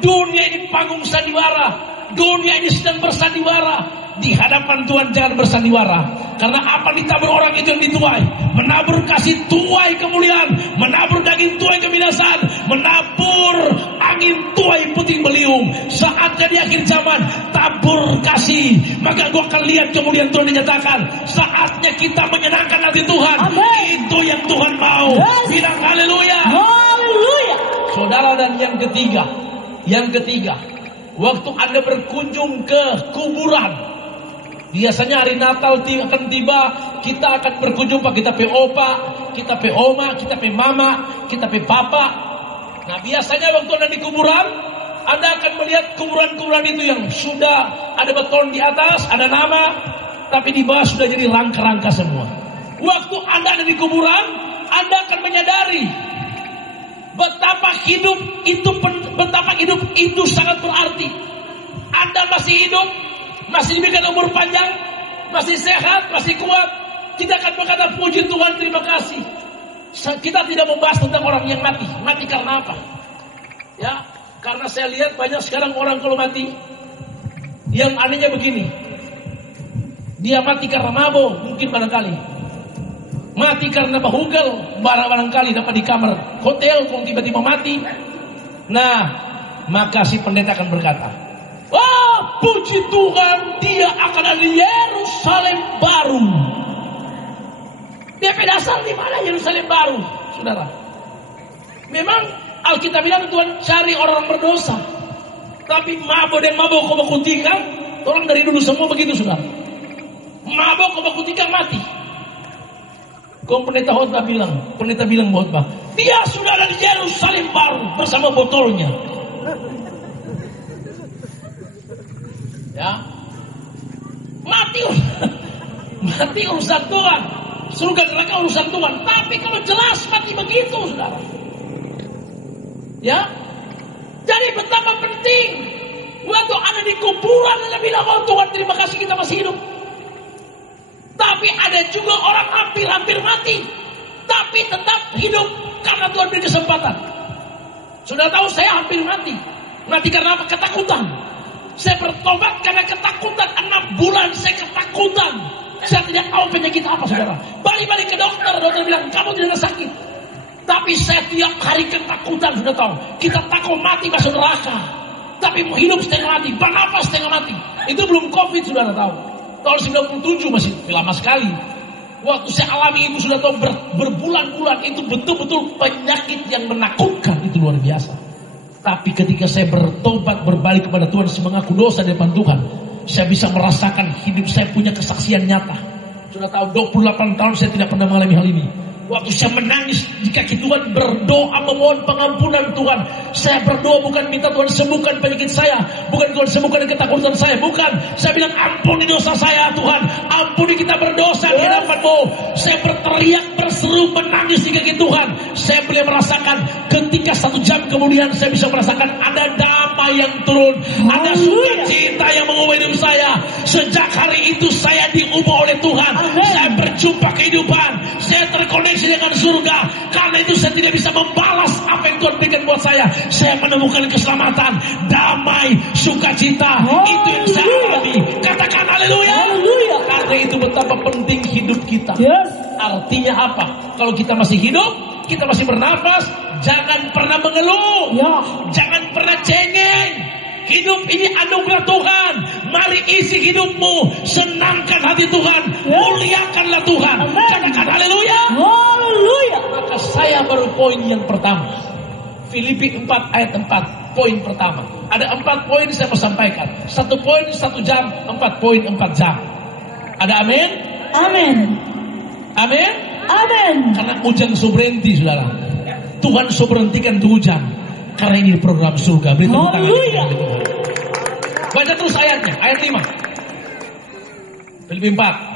Dunia ini panggung sandiwara. Dunia ini sedang bersandiwara. Di hadapan Tuhan jangan bersandiwara. Karena apa ditabur orang itu yang dituai. Menabur kasih tuai kemuliaan. Menabur daging tuai kebinasaan. Menabur angin tuai puting beliung. Saatnya di akhir zaman tabur kasih. Maka gua akan lihat kemudian Tuhan dinyatakan. Saatnya kita menyenangkan hati Tuhan. Amen. Itu yang Tuhan mau. Bilang haleluya. Haleluya. Saudara, dan yang ketiga. Waktu Anda berkunjung ke kuburan. Biasanya hari Natal akan tiba, kita akan berkunjung, Pak. Kita pe opa, kita pe oma, kita pe mama, kita pe papa. Nah, biasanya waktu Anda di kuburan, Anda akan melihat kuburan-kuburan itu yang sudah ada beton di atas, ada nama, tapi di bawah sudah jadi rangka-rangka semua. Waktu Anda ada di kuburan, Anda akan menyadari betapa hidup itu sangat berarti. Anda masih hidup, masih diberikan umur panjang, masih sehat, masih kuat. Kita akan berkata puji Tuhan, terima kasih. Kita tidak membahas tentang orang yang mati. Mati karena apa? Ya, karena saya lihat banyak sekarang orang kalau mati, yang anehnya begini. Dia mati karena mabuk, mungkin barangkali. Mati karena bahugal, barangkali dapat di kamar hotel, kalau tiba-tiba mati. Nah, maka si pendeta akan berkata, puji Tuhan, dia akan ada di Yerusalem baru. Dia pedasal di mana Yerusalem baru, saudara? Memang Alkitab bilang Tuhan cari orang berdosa. Tapi mabuk dan mabuk kau tikang, orang dari dulu semua begitu, saudara. Mabuk kau tikang mati. Kau pendeta bilang khotbah, dia sudah ada di Yerusalem baru bersama botolnya. Ya, mati urusan Tuhan, surga neraka urusan Tuhan. Tapi kalau jelas mati begitu, saudara. Ya, jadi betapa penting waktu ada di kuburan dan bilang, oh Tuhan terima kasih kita masih hidup. Tapi ada juga orang hampir mati, tapi tetap hidup karena Tuhan beri kesempatan. Sudah tahu saya hampir mati karena apa? Ketakutan. Saya bertobat karena ketakutan. 6 bulan saya ketakutan. Saya tidak tahu penyakit apa, saudara. Balik ke dokter bilang kamu tidak ada sakit. Tapi saya tiap hari ketakutan, sudah tahu. Kita takut mati masuk neraka, tapi hidup setengah mati, bernafas setengah mati. Itu belum COVID, sudah tahu. Tahun 97 masih lama sekali. Waktu saya alami itu sudah tahu berbulan-bulan, itu betul-betul penyakit yang menakutkan, itu luar biasa. Tapi ketika saya bertobat, berbalik kepada Tuhan, mengaku dosa di depan Tuhan, saya bisa merasakan hidup saya punya kesaksian nyata. Sudah tahu 28 tahun saya tidak pernah mengalami hal ini. Waktu saya menangis di kaki Tuhan, berdoa memohon pengampunan Tuhan. Saya berdoa bukan minta Tuhan sembuhkan penyakit saya, bukan Tuhan sembuhkan ketakutan saya, bukan. Saya bilang ampuni dosa saya Tuhan, ampuni kita berdosa di hadapan-Mu. Saya berteriak, berseru, menangis di kaki Tuhan. Saya boleh merasakan ketika 1 jam kemudian saya bisa merasakan ada damai yang turun, ada sukacita yang mengubah hidup saya. Sejak hari itu saya diubah oleh Tuhan. Saya berjumpa kehidupan, saya terkoneksi dengan surga. Karena itu saya tidak bisa membalas apa yang Tuhan berikan buat saya. Saya menemukan keselamatan, damai, sukacita. Itu yang saya alami. Katakan haleluya. Karena itu betapa penting hidup kita. Artinya apa? Kalau kita masih hidup, kita masih bernafas, jangan pernah mengeluh, jangan pernah cengeng. Hidup ini anugerah Tuhan. Mari isi hidupmu, senangkan hati Tuhan, muliakanlah Tuhan. Katakan haleluya. Maka saya baru poin yang pertama. Filipi 4 ayat 4, poin pertama. Ada 4 poin saya mau sampaikan. 1 poin 1 jam, 4 poin 4 jam. Ada amin? Amin. Amin? Amin. Karena hujan so berhenti, saudara. Tuhan so berhentikan itu hujan. Karena ini program surga. Beri tepuk tangan. Haleluya. Baca terus ayatnya, ayat 5. Filipi 4.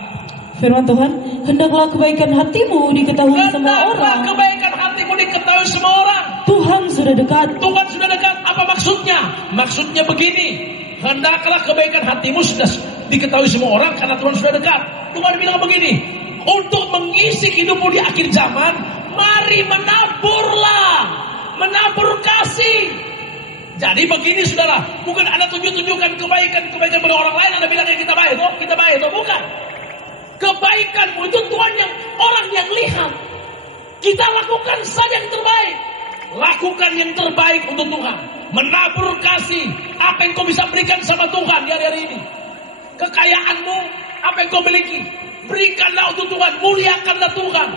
Firman Tuhan, hendaklah kebaikan hatimu diketahui semua orang. Kebaikan hatimu diketahui semua orang. Tuhan sudah dekat. Tuhan sudah dekat. Apa maksudnya? Maksudnya begini. Hendaklah kebaikan hatimu sudah diketahui semua orang karena Tuhan sudah dekat. Tuhan bilang begini. Untuk mengisi hidupmu di akhir zaman, mari menaburlah. Menabur kasih. Jadi begini saudara. Bukan Anda tunjukkan kebaikan pada orang lain. Anda bilang kita baik. Oh, kita baik. Oh, bukan. Kebaikanmu itu Tuhan yang orang yang lihat. Kita lakukan saja yang terbaik. Lakukan yang terbaik untuk Tuhan. Menabur kasih. Apa yang kau bisa berikan sama Tuhan di hari-hari ini. Kekayaanmu. Apa yang kau miliki. Berikanlah untuk Tuhan. Muliakanlah Tuhan.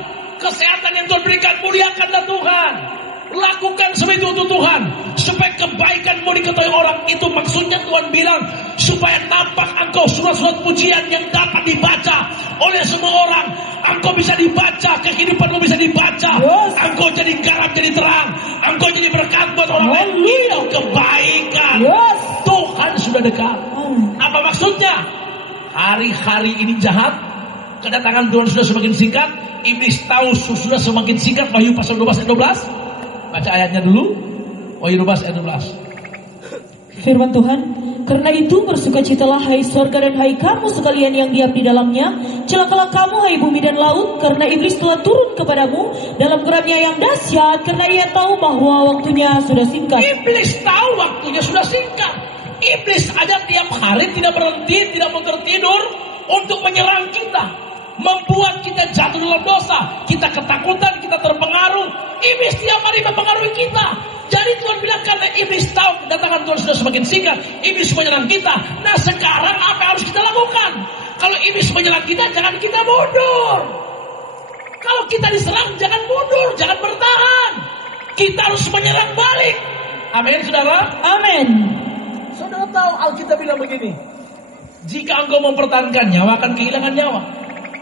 Kesehatan yang Tuhan berikan. Muliakanlah Tuhan. Lakukan seperti itu untuk Tuhan. Supaya kebaikanmu diketahui orang. Itu maksudnya Tuhan bilang. Supaya nampak engkau surat-surat pujian yang dapat dibaca oleh semua orang. Engkau bisa dibaca. Kehidupanmu bisa dibaca. Engkau jadi garam, jadi terang. Engkau jadi berkat buat orang lain. Itu kebaikan. Tuhan sudah dekat. Apa maksudnya? Hari-hari ini jahat. Kedatangan Tuhan sudah semakin singkat. Iblis tahu sudah semakin singkat. Wahyu pasal 12 ayat 12. Baca ayatnya dulu. Wahyu 12 ayat 12. Firman Tuhan, karena itu bersukacitalah hai surga dan hai kamu sekalian yang diam di dalamnya. Celakalah kamu hai bumi dan laut, karena iblis telah turun kepadamu dalam geramnya yang dahsyat, karena ia tahu bahwa waktunya sudah singkat. Iblis tahu waktunya sudah singkat. Iblis aja tiap hari tidak berhenti, tidak mau tertidur untuk menyerang kita, membuat kita jatuh dalam dosa, kita ketakutan, kita terpengaruh. Iblis tiap hari mempengaruhi kita. Jadi Tuhan bilang karena iblis tahu kedatangan Tuhan sudah semakin singkat, iblis menyerang kita. Nah sekarang apa yang harus kita lakukan? Kalau iblis menyerang kita, jangan kita mundur. Kalau kita diserang, jangan mundur, jangan bertahan. Kita harus menyerang balik. Amin, saudara? Amin. Saudara tahu Alkitab bilang begini. Jika engkau mempertahankan nyawa, akan kehilangan nyawa.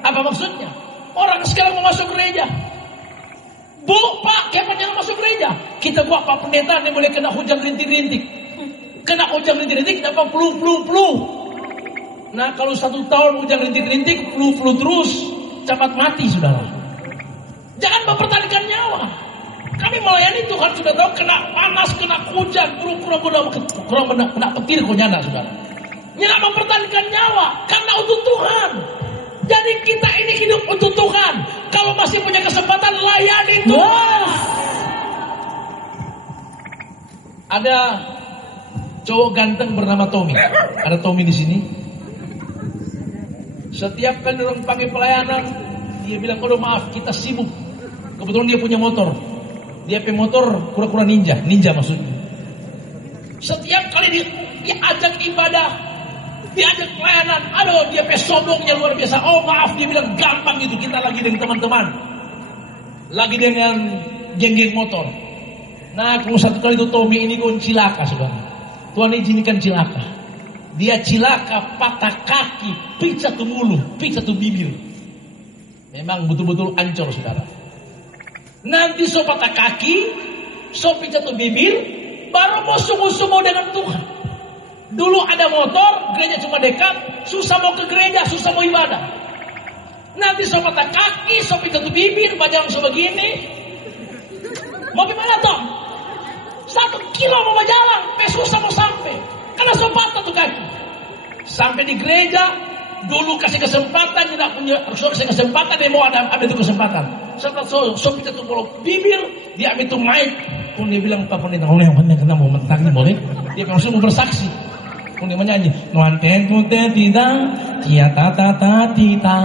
Apa maksudnya? Orang sekarang mau masuk gereja. Bu, Pak, kapan yang masuk gereja? Kita buat Pak Pendeta yang boleh kena hujan rintik-rintik. Kena hujan rintik-rintik, dapat flu. Nah, kalau 1 tahun hujan rintik-rintik, flu terus, cepat mati, saudara. Jangan mempertahankan nyawa. Kami melayani Tuhan sudah tahu kena panas, kena hujan, kurang kena petir kau nyana, saudara. Jangan mempertahankan nyawa, karena untuk Tuhan. Jadi kita ini hidup untuk Tuhan. Kalau masih punya kesempatan, layani Tuhan. Ada cowok ganteng bernama Tommy. Ada Tommy di sini. Setiap kali orang pakai pelayanan, dia bilang, "Oh maaf, kita sibuk." Kebetulan dia punya motor. Dia punya motor kura-kura ninja maksudnya. Setiap kali dia ajak ibadah, diajak pelayanan, aduh dia sombongnya luar biasa. Oh maaf, dia bilang gampang gitu. Kita lagi dengan teman-teman, lagi dengan geng-geng motor. Nah, kalau 1 kali itu Tommy ini kau cilaka, saudara. Tuhan izinkan cilaka. Dia cilaka, patah kaki, picah tuh mulut, picah tuh bibir. Memang betul-betul hancur, saudara. Nanti so patah kaki, so picah tuh bibir, baru mau sungguh-sungguh dengan Tuhan. Dulu ada motor, gereja cuma dekat, susah mau ke gereja, susah mau ibadah. Nanti so patah kaki, so picah tuh bibir, bajang so begini. Mau gimana toh? 1 kilo mau jalan, susah mau sampai. Karena so patah tuh kaki. Sampai di gereja, dulu kasih kesempatan, tidak punya, so kasih kesempatan, dia mau ambil itu kesempatan. Setelah so picah tuh bibir, dia ambil itu mic. Pun dia bilang, "Pak Pendeta, oleh yang mana kena mau mentang nih boleh?" Dia langsung mau bersaksi. Pun dia menyanyi, "Nuanten tute tidak, tia tata tita."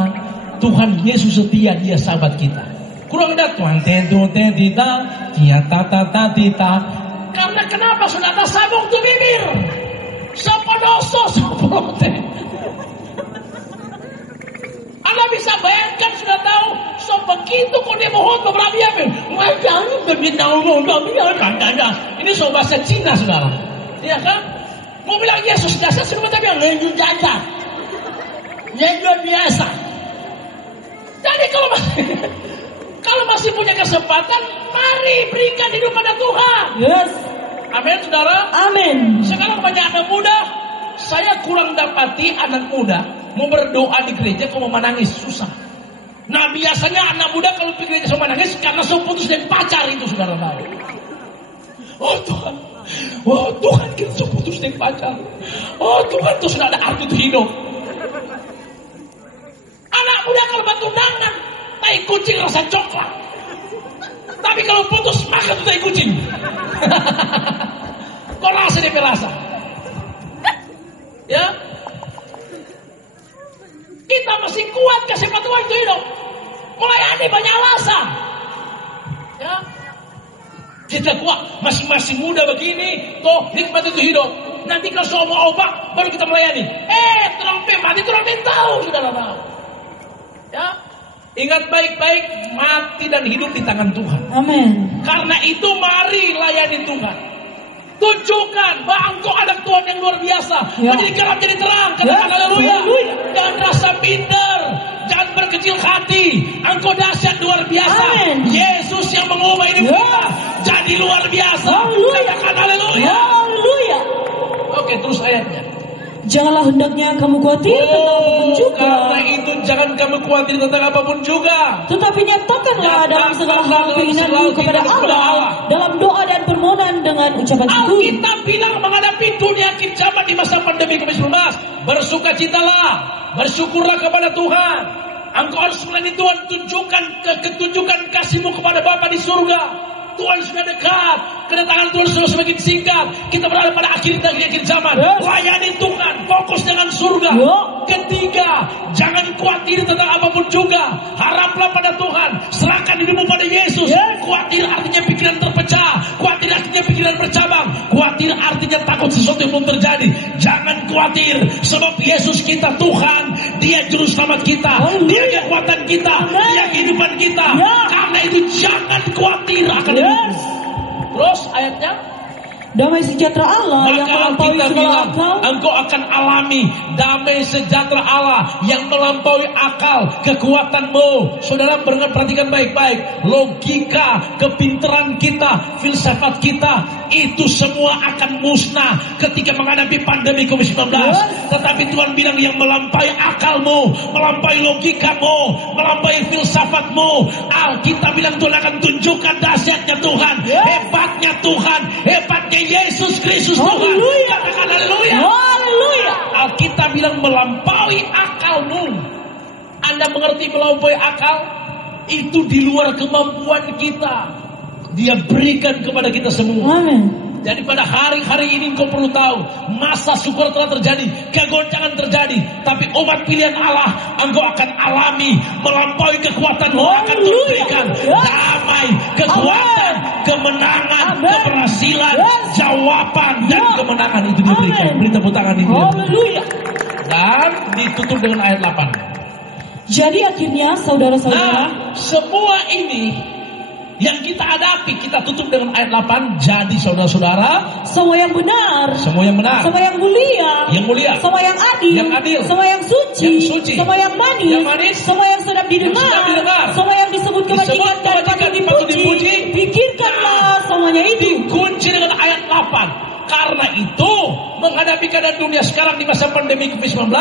Tuhan Yesus setia, dia sahabat kita. Kurang dah, "Nuanten tute tidak, tia tata tita." Karena kenapa sudah ada sabung tuh bibir? Sopo doso, sopo teh. Anda bisa bayangkan, sudah tahu, so begitu kok dia mohon beberapa apa? Ini so bahasa Cina, saudara. Iya kan? Mau bilang Yesus dasar semua tapi yang lanjut janda. Lanjut biasa. Jadi kalau masih punya kesempatan, mari berikan hidup pada Tuhan. Yes. Amin, saudara. Amin. Sekarang banyak anak muda, saya kurang dapati anak muda mau berdoa di gereja kok mau menangis, susah. Nah biasanya anak muda kalau di gereja mau menangis karena so putus dari pacar itu, saudara tahu. Oh Tuhan, oh Tuhan kita so putus dari pacar. Oh Tuhan itu sudah ada arti itu hidup. Anak muda kalau bertunangan, tai kucing rasa coklat. Tapi kalau putus makan tuh tai kucing. Kok rasa dia merasa? Ya, kita masih kuat kasih Tuhan itu hidup. Melayani banyak alasan. Ya, kita kuat masih muda begini, toh nikmat itu hidup. Nanti kalau semua obat baru kita melayani. Terang mati terang tahu, sudah tahu. Ya, ingat baik-baik, mati dan hidup di tangan Tuhan. Amin. Karena itu mari layani Tuhan. Tunjukkan bahwa engkau anak Tuhan yang luar biasa. Ya. Menjadi gelap jadi terang. Katakan haleluya. Jangan rasa minder. Jangan berkecil hati. Engkau dahsyat luar biasa. Amin. Yesus yang mengubah hidup kita jadi luar biasa. Katakan haleluya. Haleluya. Oke, terus ayatnya. Janganlah hendaknya kamu khawatir tentang apapun juga. Karena itu jangan kamu khawatir tentang apapun juga. Tetapi nyatakanlah dalam segala hal keinginanmu kepada Allah dalam doa dan permohonan dengan ucapan syukur. Alkitab bilang menghadapi dunia akhir zaman di masa pandemi COVID-19, bersukacitalah, bersyukurlah kepada Tuhan. Engkau harus melayani Tuhan, tunjukkan kasihmu kepada Bapa di surga. Tuhan sudah dekat, kedatangan Tuhan sudah semakin singkat. Kita berada pada akhir zaman. Layani Tuhan, fokus dengan surga. Ketiga, jangan khawatir tentang apapun juga. Haraplah pada Tuhan, serahkan hidupmu pada Yesus. Khawatir artinya pikiran terpecah, khawatir artinya pikiran bercabang, khawatir artinya takut sesuatu yang belum terjadi. Jangan khawatir, sebab Yesus kita Tuhan, Dia juru selamat kita, Dia kekuatan kita, Dia kehidupan kita. Karena itu jangan khawatir akan hidupmu. Terus ayatnya, damai sejahtera Allah yang melampaui segala akal. Engkau akan alami damai sejahtera Allah yang melampaui akal, kekuatanmu. Saudara perhatikan baik-baik. Logika, kepintaran kita, filsafat kita, itu semua akan musnah ketika menghadapi pandemi COVID-19. Tetapi Tuhan bilang yang melampaui akalmu, melampaui logikamu, melampaui filsafatmu. Alkitab bilang Tuhan akan tunjukkan dahsyatnya Tuhan, hebatnya Tuhan, hebatnya Yesus Kristus Tuhan. Katakan haleluya. Haleluya. Alkitab bilang melampaui akalmu. Anda mengerti melampaui akal? Itu di luar kemampuan kita. Dia berikan kepada kita semua. Amin. Jadi pada hari-hari ini kau perlu tahu, masa syukur telah terjadi, kegoncangan terjadi, tapi obat pilihan Allah engkau akan alami, melampaui kekuatanmu akan diberikan damai, kekuatan, kemenangan, keberhasilan, jawaban dan kemenangan itu diberikan. Beri tepuk tangan itu. Haleluya. Dan ditutup dengan ayat 8. Jadi akhirnya saudara-saudara, semua ini yang kita hadapi, kita tutup dengan ayat 8. Jadi saudara-saudara, semua yang benar, semua yang benar, semua yang mulia, semua yang adil, semua yang suci, semua yang manis, semua yang sedap didengar, semua yang disebut kebajikan dan patut dipuji, pikirkanlah semuanya itu. Dikunci dengan ayat 8. Karena itu menghadapi keadaan dunia sekarang di masa pandemi COVID-19,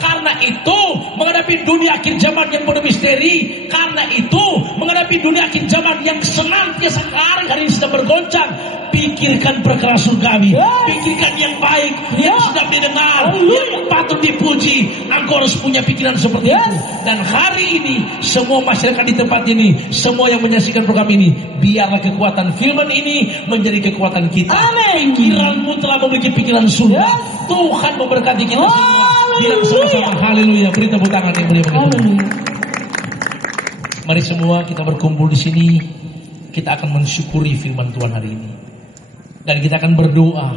karena itu menghadapi dunia akhir zaman yang penuh misteri, karena itu menghadapi dunia akhir zaman yang senantiasa hari-hari sedang bergoncang, pikirkan perkara surgawi, pikirkan yang baik, yang sedang didengar, yang patut dipuji. Engkau harus punya pikiran seperti itu. Dan hari ini semua masyarakat di tempat ini, semua yang menyaksikan program ini, biarlah kekuatan firman ini menjadi kekuatan kita. Amin. Pikiranmu telah memiliki pikiran surga. Tuhan memberkati kita semua. Bilang sama-sama haleluya. Beri tepuk tangan yang mulia bagi Tuhan. Mari semua kita berkumpul di sini. Kita akan mensyukuri firman Tuhan hari ini. Dan kita akan berdoa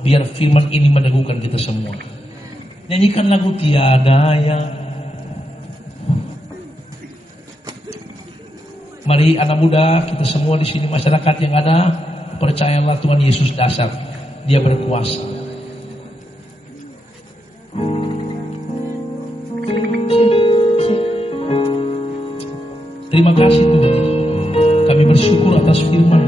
biar firman ini meneguhkan kita semua. Nyanyikan lagu tiada yang Mari anak muda, kita semua di sini, masyarakat yang ada, percayalah Tuhan Yesus dasar, Dia berkuasa. Terima kasih Tuhan, kami bersyukur atas firman.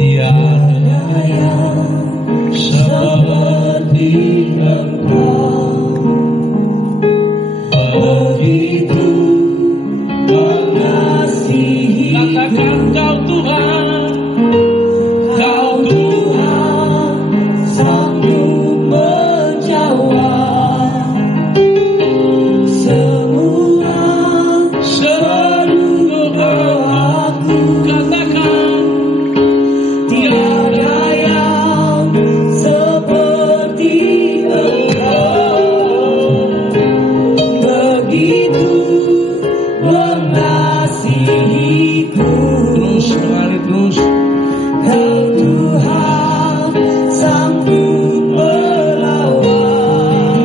Tiada yang seperti Engkau, begitu mengasihi. Katakan Kau Tuhan, Kau Tuhan, sanggup menjawab semua seluruh doaku. Katakan tiada yang seperti Engkau, begitu mengasihiku. Terus mari terus. Kau Tuhan sanggup melawan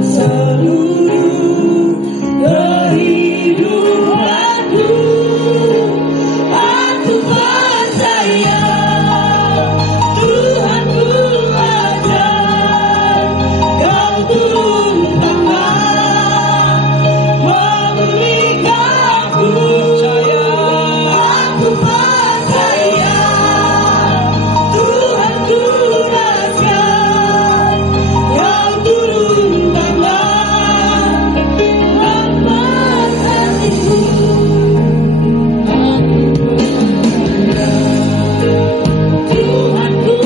seluruh kehidupanku. Aku percaya Tuhanku ajar, Kau turun tangan memulihkanku. Aku percaya Tuhanku dahsyat, Kau turun tangan memberkatiku. Tuhanku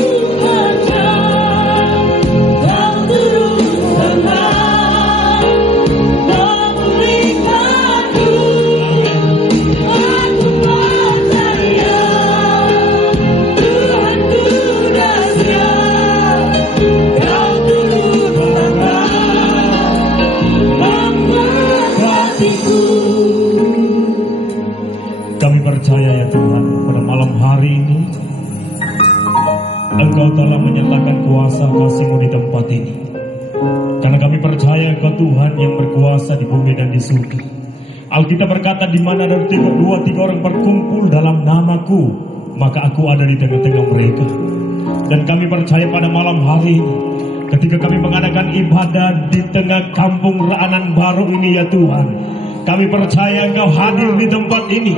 ajar, Kau turun tangan memulihkanku. Aku percaya Tuhanku dahsyat, Kau turun tangan memberkatiku. Kami percaya ya Tuhan, pada malam hari ini Engkau telah menyatakan kuasa kasih-Mu di tempat ini. Karena kami percaya Engkau Tuhan yang berkuasa di bumi dan di surga. Alkitab berkata, di mana ada 2-3 orang berkumpul dalam namaku, maka aku ada di tengah-tengah mereka. Dan kami percaya pada malam hari ini, ketika kami mengadakan ibadah di tengah kampung Raanan Baru ini ya Tuhan, kami percaya Engkau hadir di tempat ini,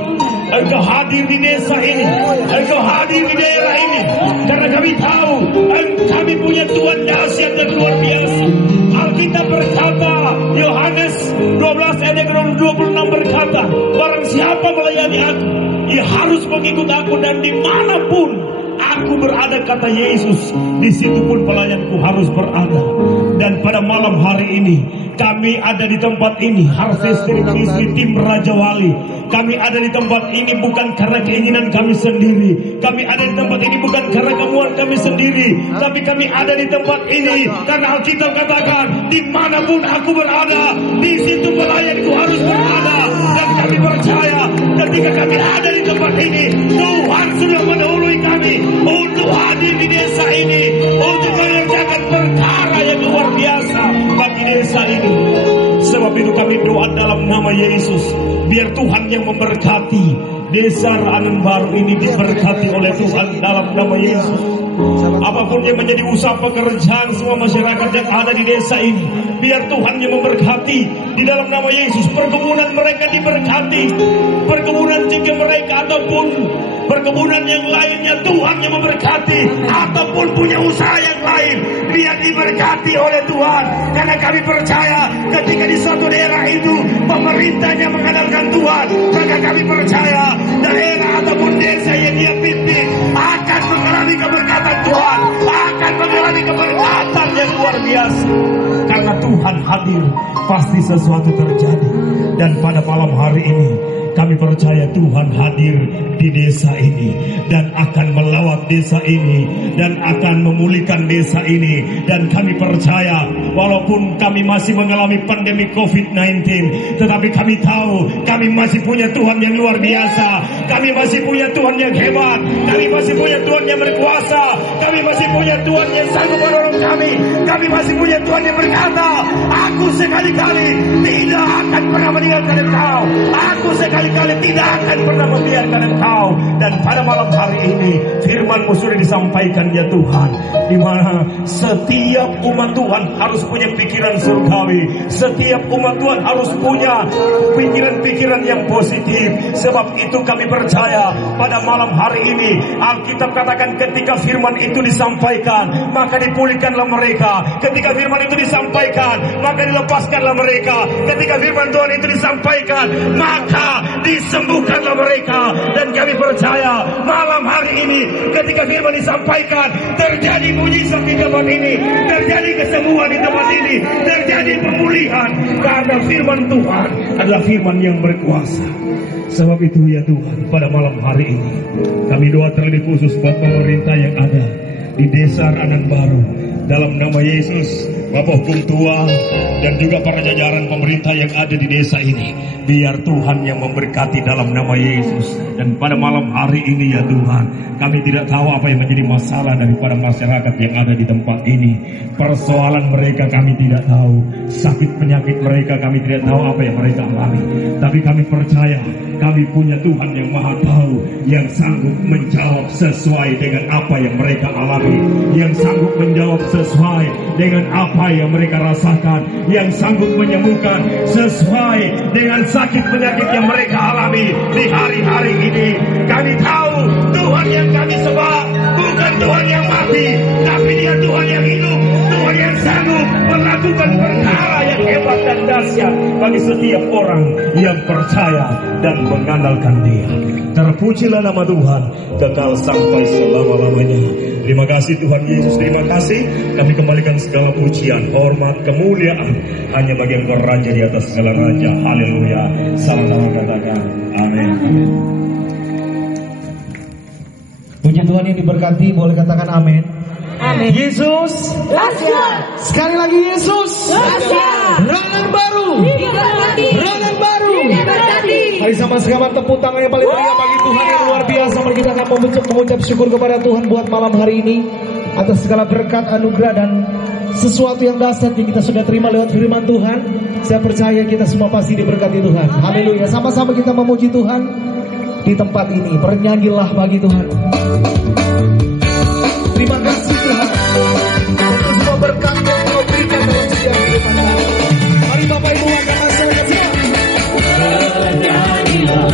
Engkau hadir di desa ini, Engkau hadir di daerah ini. Karena kami tahu kami punya Tuhan dahsyat dan luar biasa. Alkitab berkata, Yohanes 12 ayat 26 berkata, barang siapa melayani aku, ia harus mengikut aku, dan dimanapun aku berada, kata Yesus, di situ pun pelayanku harus berada. Dan pada malam hari ini kami ada di tempat ini, Harvester Ministry tim Raja Wali. Kami ada di tempat ini bukan karena keinginan kami sendiri. Kami ada di tempat ini bukan karena kemauan kami sendiri, tapi kami ada di tempat ini karena Alkitab katakan, dimanapun aku berada, di situ pelayanku harus berada. Dan kami percaya ketika kami ada di tempat ini, Tuhan sudah mendahului kami untuk hadir di desa ini, untuk mengerjakan perkara yang luar biasa bagi desa ini. Sebab itu kami doa dalam nama Yesus, biar Tuhan yang memberkati desa Raanan Baru ini, diberkati oleh Tuhan dalam nama Yesus. Apapun yang menjadi usaha pekerjaan semua masyarakat yang ada di desa ini, biar Tuhan yang memberkati di dalam nama Yesus. Perkebunan mereka diberkati, perkebunan jengkel mereka ataupun perkebunan yang lainnya, Tuhan yang memberkati. Ataupun punya usaha yang lain, biar diberkati oleh Tuhan. Karena kami percaya ketika di suatu daerah itu pemerintahnya mengandalkan Tuhan, maka kami percaya daerah ataupun desa yang dia pimpin akan mengalami keberkatan Tuhan, akan mengalami keberkatan yang luar biasa. Karena Tuhan hadir, pasti sesuatu terjadi. Dan pada malam hari ini Kami percaya Tuhan hadir di desa ini dan akan melawat desa ini dan akan memulihkan desa ini. Dan kami percaya walaupun kami masih mengalami pandemi COVID-19, tetapi kami tahu kami masih punya Tuhan yang luar biasa. Kami masih punya Tuhan yang hebat. Kami masih punya Tuhan yang berkuasa. Kami masih punya Tuhan yang sanggup menolong kami. Kami masih punya Tuhan yang berkata, aku sekali-kali tidak akan pernah meninggalkan engkau. Aku sekali-kali tidak akan pernah membiarkan engkau. Dan pada malam hari ini firman-Mu sudah disampaikan ya Tuhan, di mana setiap umat Tuhan harus punya pikiran surgawi. Setiap umat Tuhan harus punya pikiran-pikiran yang positif. Sebab itu kami percaya pada malam hari ini Alkitab katakan ketika firman itu disampaikan maka dipulihkanlah mereka. Ketika firman itu disampaikan maka dilepaskanlah mereka. Ketika firman Tuhan itu disampaikan maka disembuhkanlah mereka. Dan kami percaya malam hari ini ketika firman disampaikan terjadi mujizat di tempat ini, terjadi kesembuhan di tempat ini, terjadi pemulihan, karena firman Tuhan adalah firman yang berkuasa. Sebab itu ya Tuhan, pada malam hari ini kami doa terlebih khusus buat pemerintah yang ada di desa Ranan Baru. Dalam nama Yesus, Bapak Hukum Tua dan juga para jajaran pemerintah yang ada di desa ini, biar Tuhan yang memberkati dalam nama Yesus. Dan pada malam hari ini ya Tuhan, kami tidak tahu apa yang menjadi masalah daripada masyarakat yang ada di tempat ini. Persoalan mereka kami tidak tahu, sakit penyakit mereka kami tidak tahu apa yang mereka alami. Tapi kami percaya kami punya Tuhan yang maha tahu, yang sanggup menjawab sesuai dengan apa yang mereka alami, yang sanggup menjawab sesuai dengan apa yang mereka rasakan, yang sanggup menyembuhkan sesuai dengan sakit penyakit yang mereka alami di hari-hari ini. Kami tahu Tuhan yang kami sembah bukan Tuhan yang mati, tapi Dia Tuhan yang hidup, Tuhan yang sanggup melakukan perkara yang hebat dan dahsyat bagi setiap orang yang percaya dan mengandalkan Dia. Terpujilah nama Tuhan kekal sampai selama-lamanya. Terima kasih Tuhan Yesus, terima kasih. Kami kembalikan segala pujian, hormat, kemuliaan hanya bagi Engkau Raja di atas segala raja. Haleluya. Sama-sama katakan amin. Puji Tuhan yang diberkati, boleh katakan amin. Amin. Yesus Dahsyat. sekali lagi, Yesus Dahsyat. Ranan Baru, Diberkati. Ranan Baru. Diberkati. Mari sama-sama tepuk tangan yang paling meriah bagi Tuhan yang luar biasa. Mari kita akan mengucap syukur kepada Tuhan buat malam hari ini atas segala berkat, anugerah dan sesuatu yang dahsyat yang kita sudah terima lewat firman Tuhan. Saya percaya kita semua pasti diberkati Tuhan. Haleluya. Sama-sama kita memuji Tuhan di tempat ini. Bernyanyilah bagi Tuhan. Terima kasih Tuhan untuk semua berkat yang Kau berikan dalam setiap kehidupan kami. Mari Bapak Ibu angkat masyarakat semua. Bernyanyilah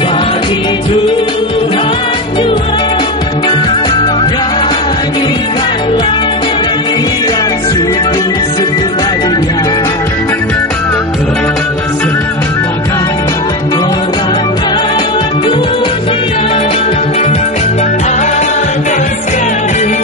bagi Tuhan Tuhan, nyanyikanlah nyanyian syukur baginya. Bersamakan orang dunia akan sekali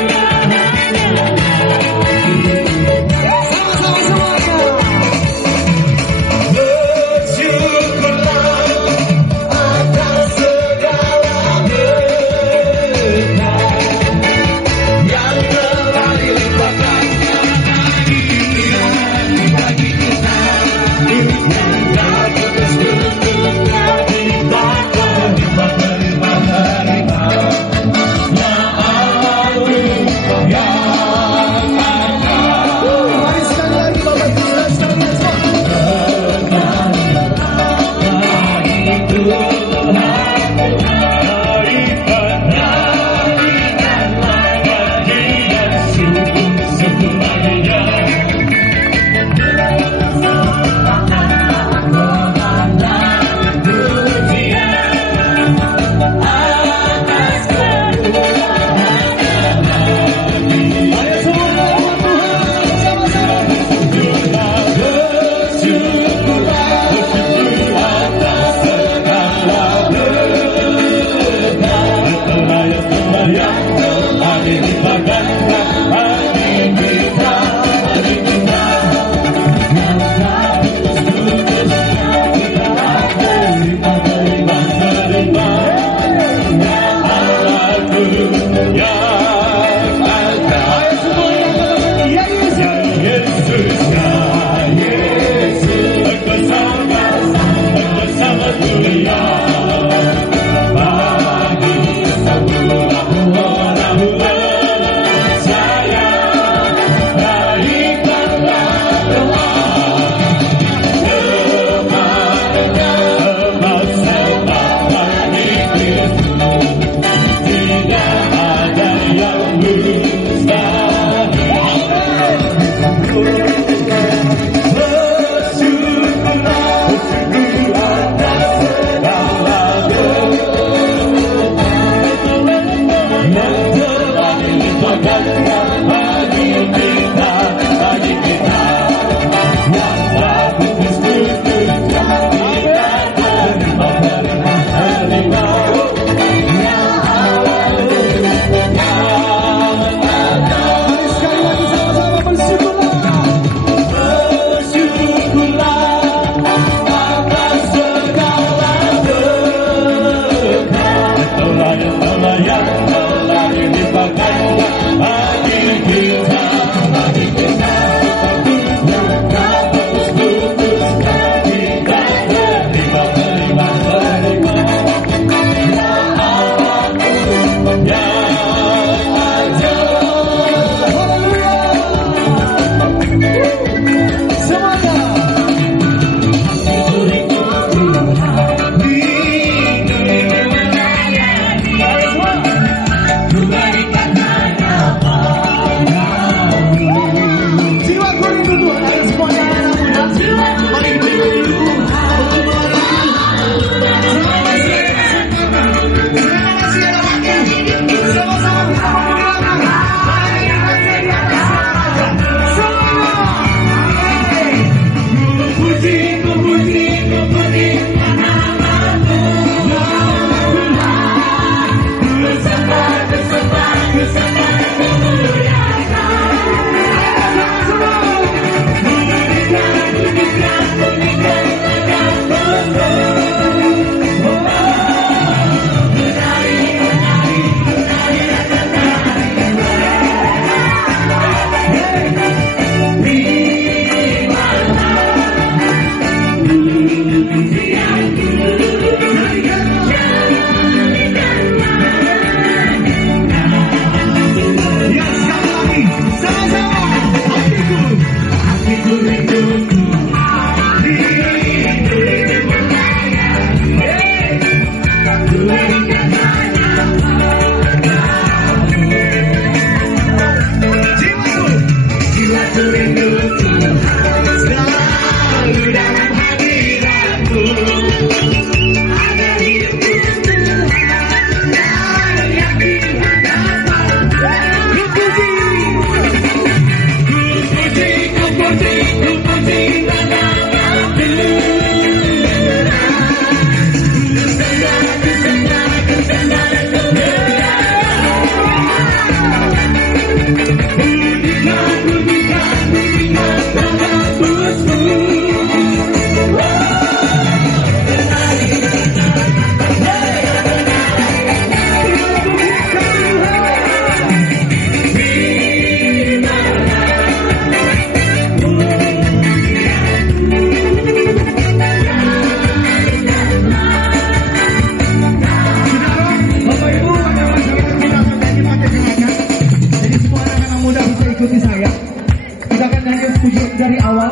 dari awal,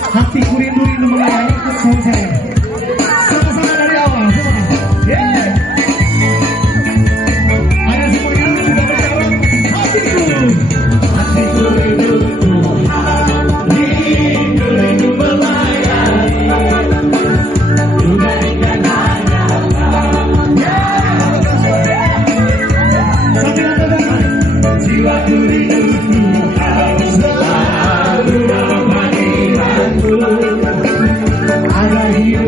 hatiku rindu-rindu melayani untuk saya. Sama-sama dari awal, semua. Yeah. Ayo semuanya sudah berjawab. Hatiku rindu, rindu melayani. Diberikan hanya jiwaku rindu harus selalu dalam hadiratmu. Ada hidup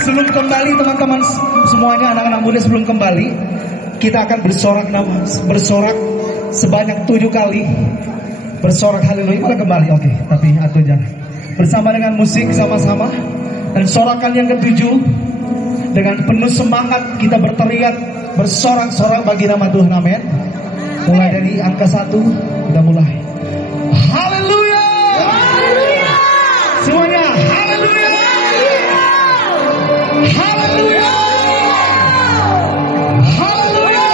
sebelum kembali teman-teman semuanya, anak-anak muda, sebelum kembali kita akan bersorak sebanyak 7 kali. Bersorak haleluya, malah kembali. Oke, tapi atau jangan. Bersama dengan musik sama-sama. Dan sorakan yang ke-7 dengan penuh semangat kita berteriak, bersorak-sorak bagi nama Tuhan. Amin. Mulai dari angka 1 kita mulai. Haleluya. Semuanya haleluya. Haleluya. Haleluya.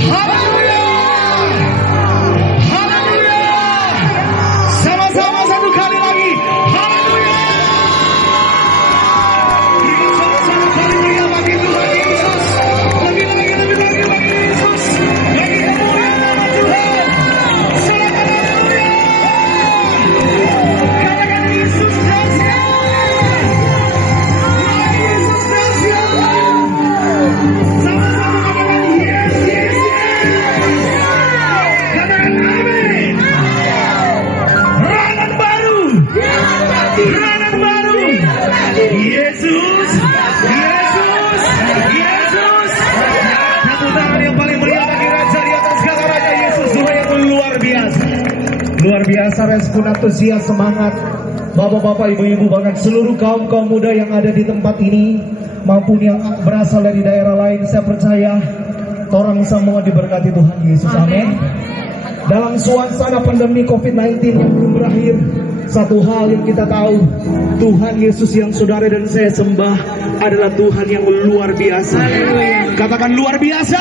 Haleluya. Haleluya. Sama-sama satu kali lagi. Haleluya. Berikan sama-sama kali berikan bagi Tuhan Yesus. Lebih lagi bagi Yesus. Bagi kemuliaan nama Tuhan. Silakan haleluya. Katakan Yesus dahsyat. Yesus dahsyat. Sama-sama katakan yes, yes, yes. Katakan amin. Rangan baru. Rangan baru. Yesus. Yesus. Yesus. Tepuk tangan yang paling meriah bagi Raja di atas segala raja, Yesus Tuhan yang luar biasa. Luar biasa respon antusias semangat bapak-bapak, ibu-ibu, bahkan seluruh kaum muda yang ada di tempat ini maupun yang berasal dari daerah lain. Saya percaya orang semua diberkati Tuhan Yesus. Amin. Dalam suasana pandemi COVID-19 yang belum berakhir, satu hal yang kita tahu, Tuhan Yesus yang saudara dan saya sembah adalah Tuhan yang luar biasa. Katakan luar biasa.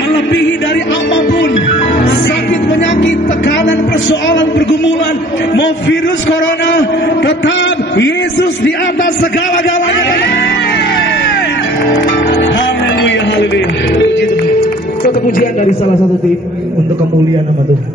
Melebihi dari apapun, sakit, penyakit, tekanan, persoalan, pergumulan, mau virus corona, tetap Yesus di atas segala-galanya. Haleluya, haleluya. Puji Tuhan. Satu pujian dari salah satu tim untuk kemuliaan nama Tuhan.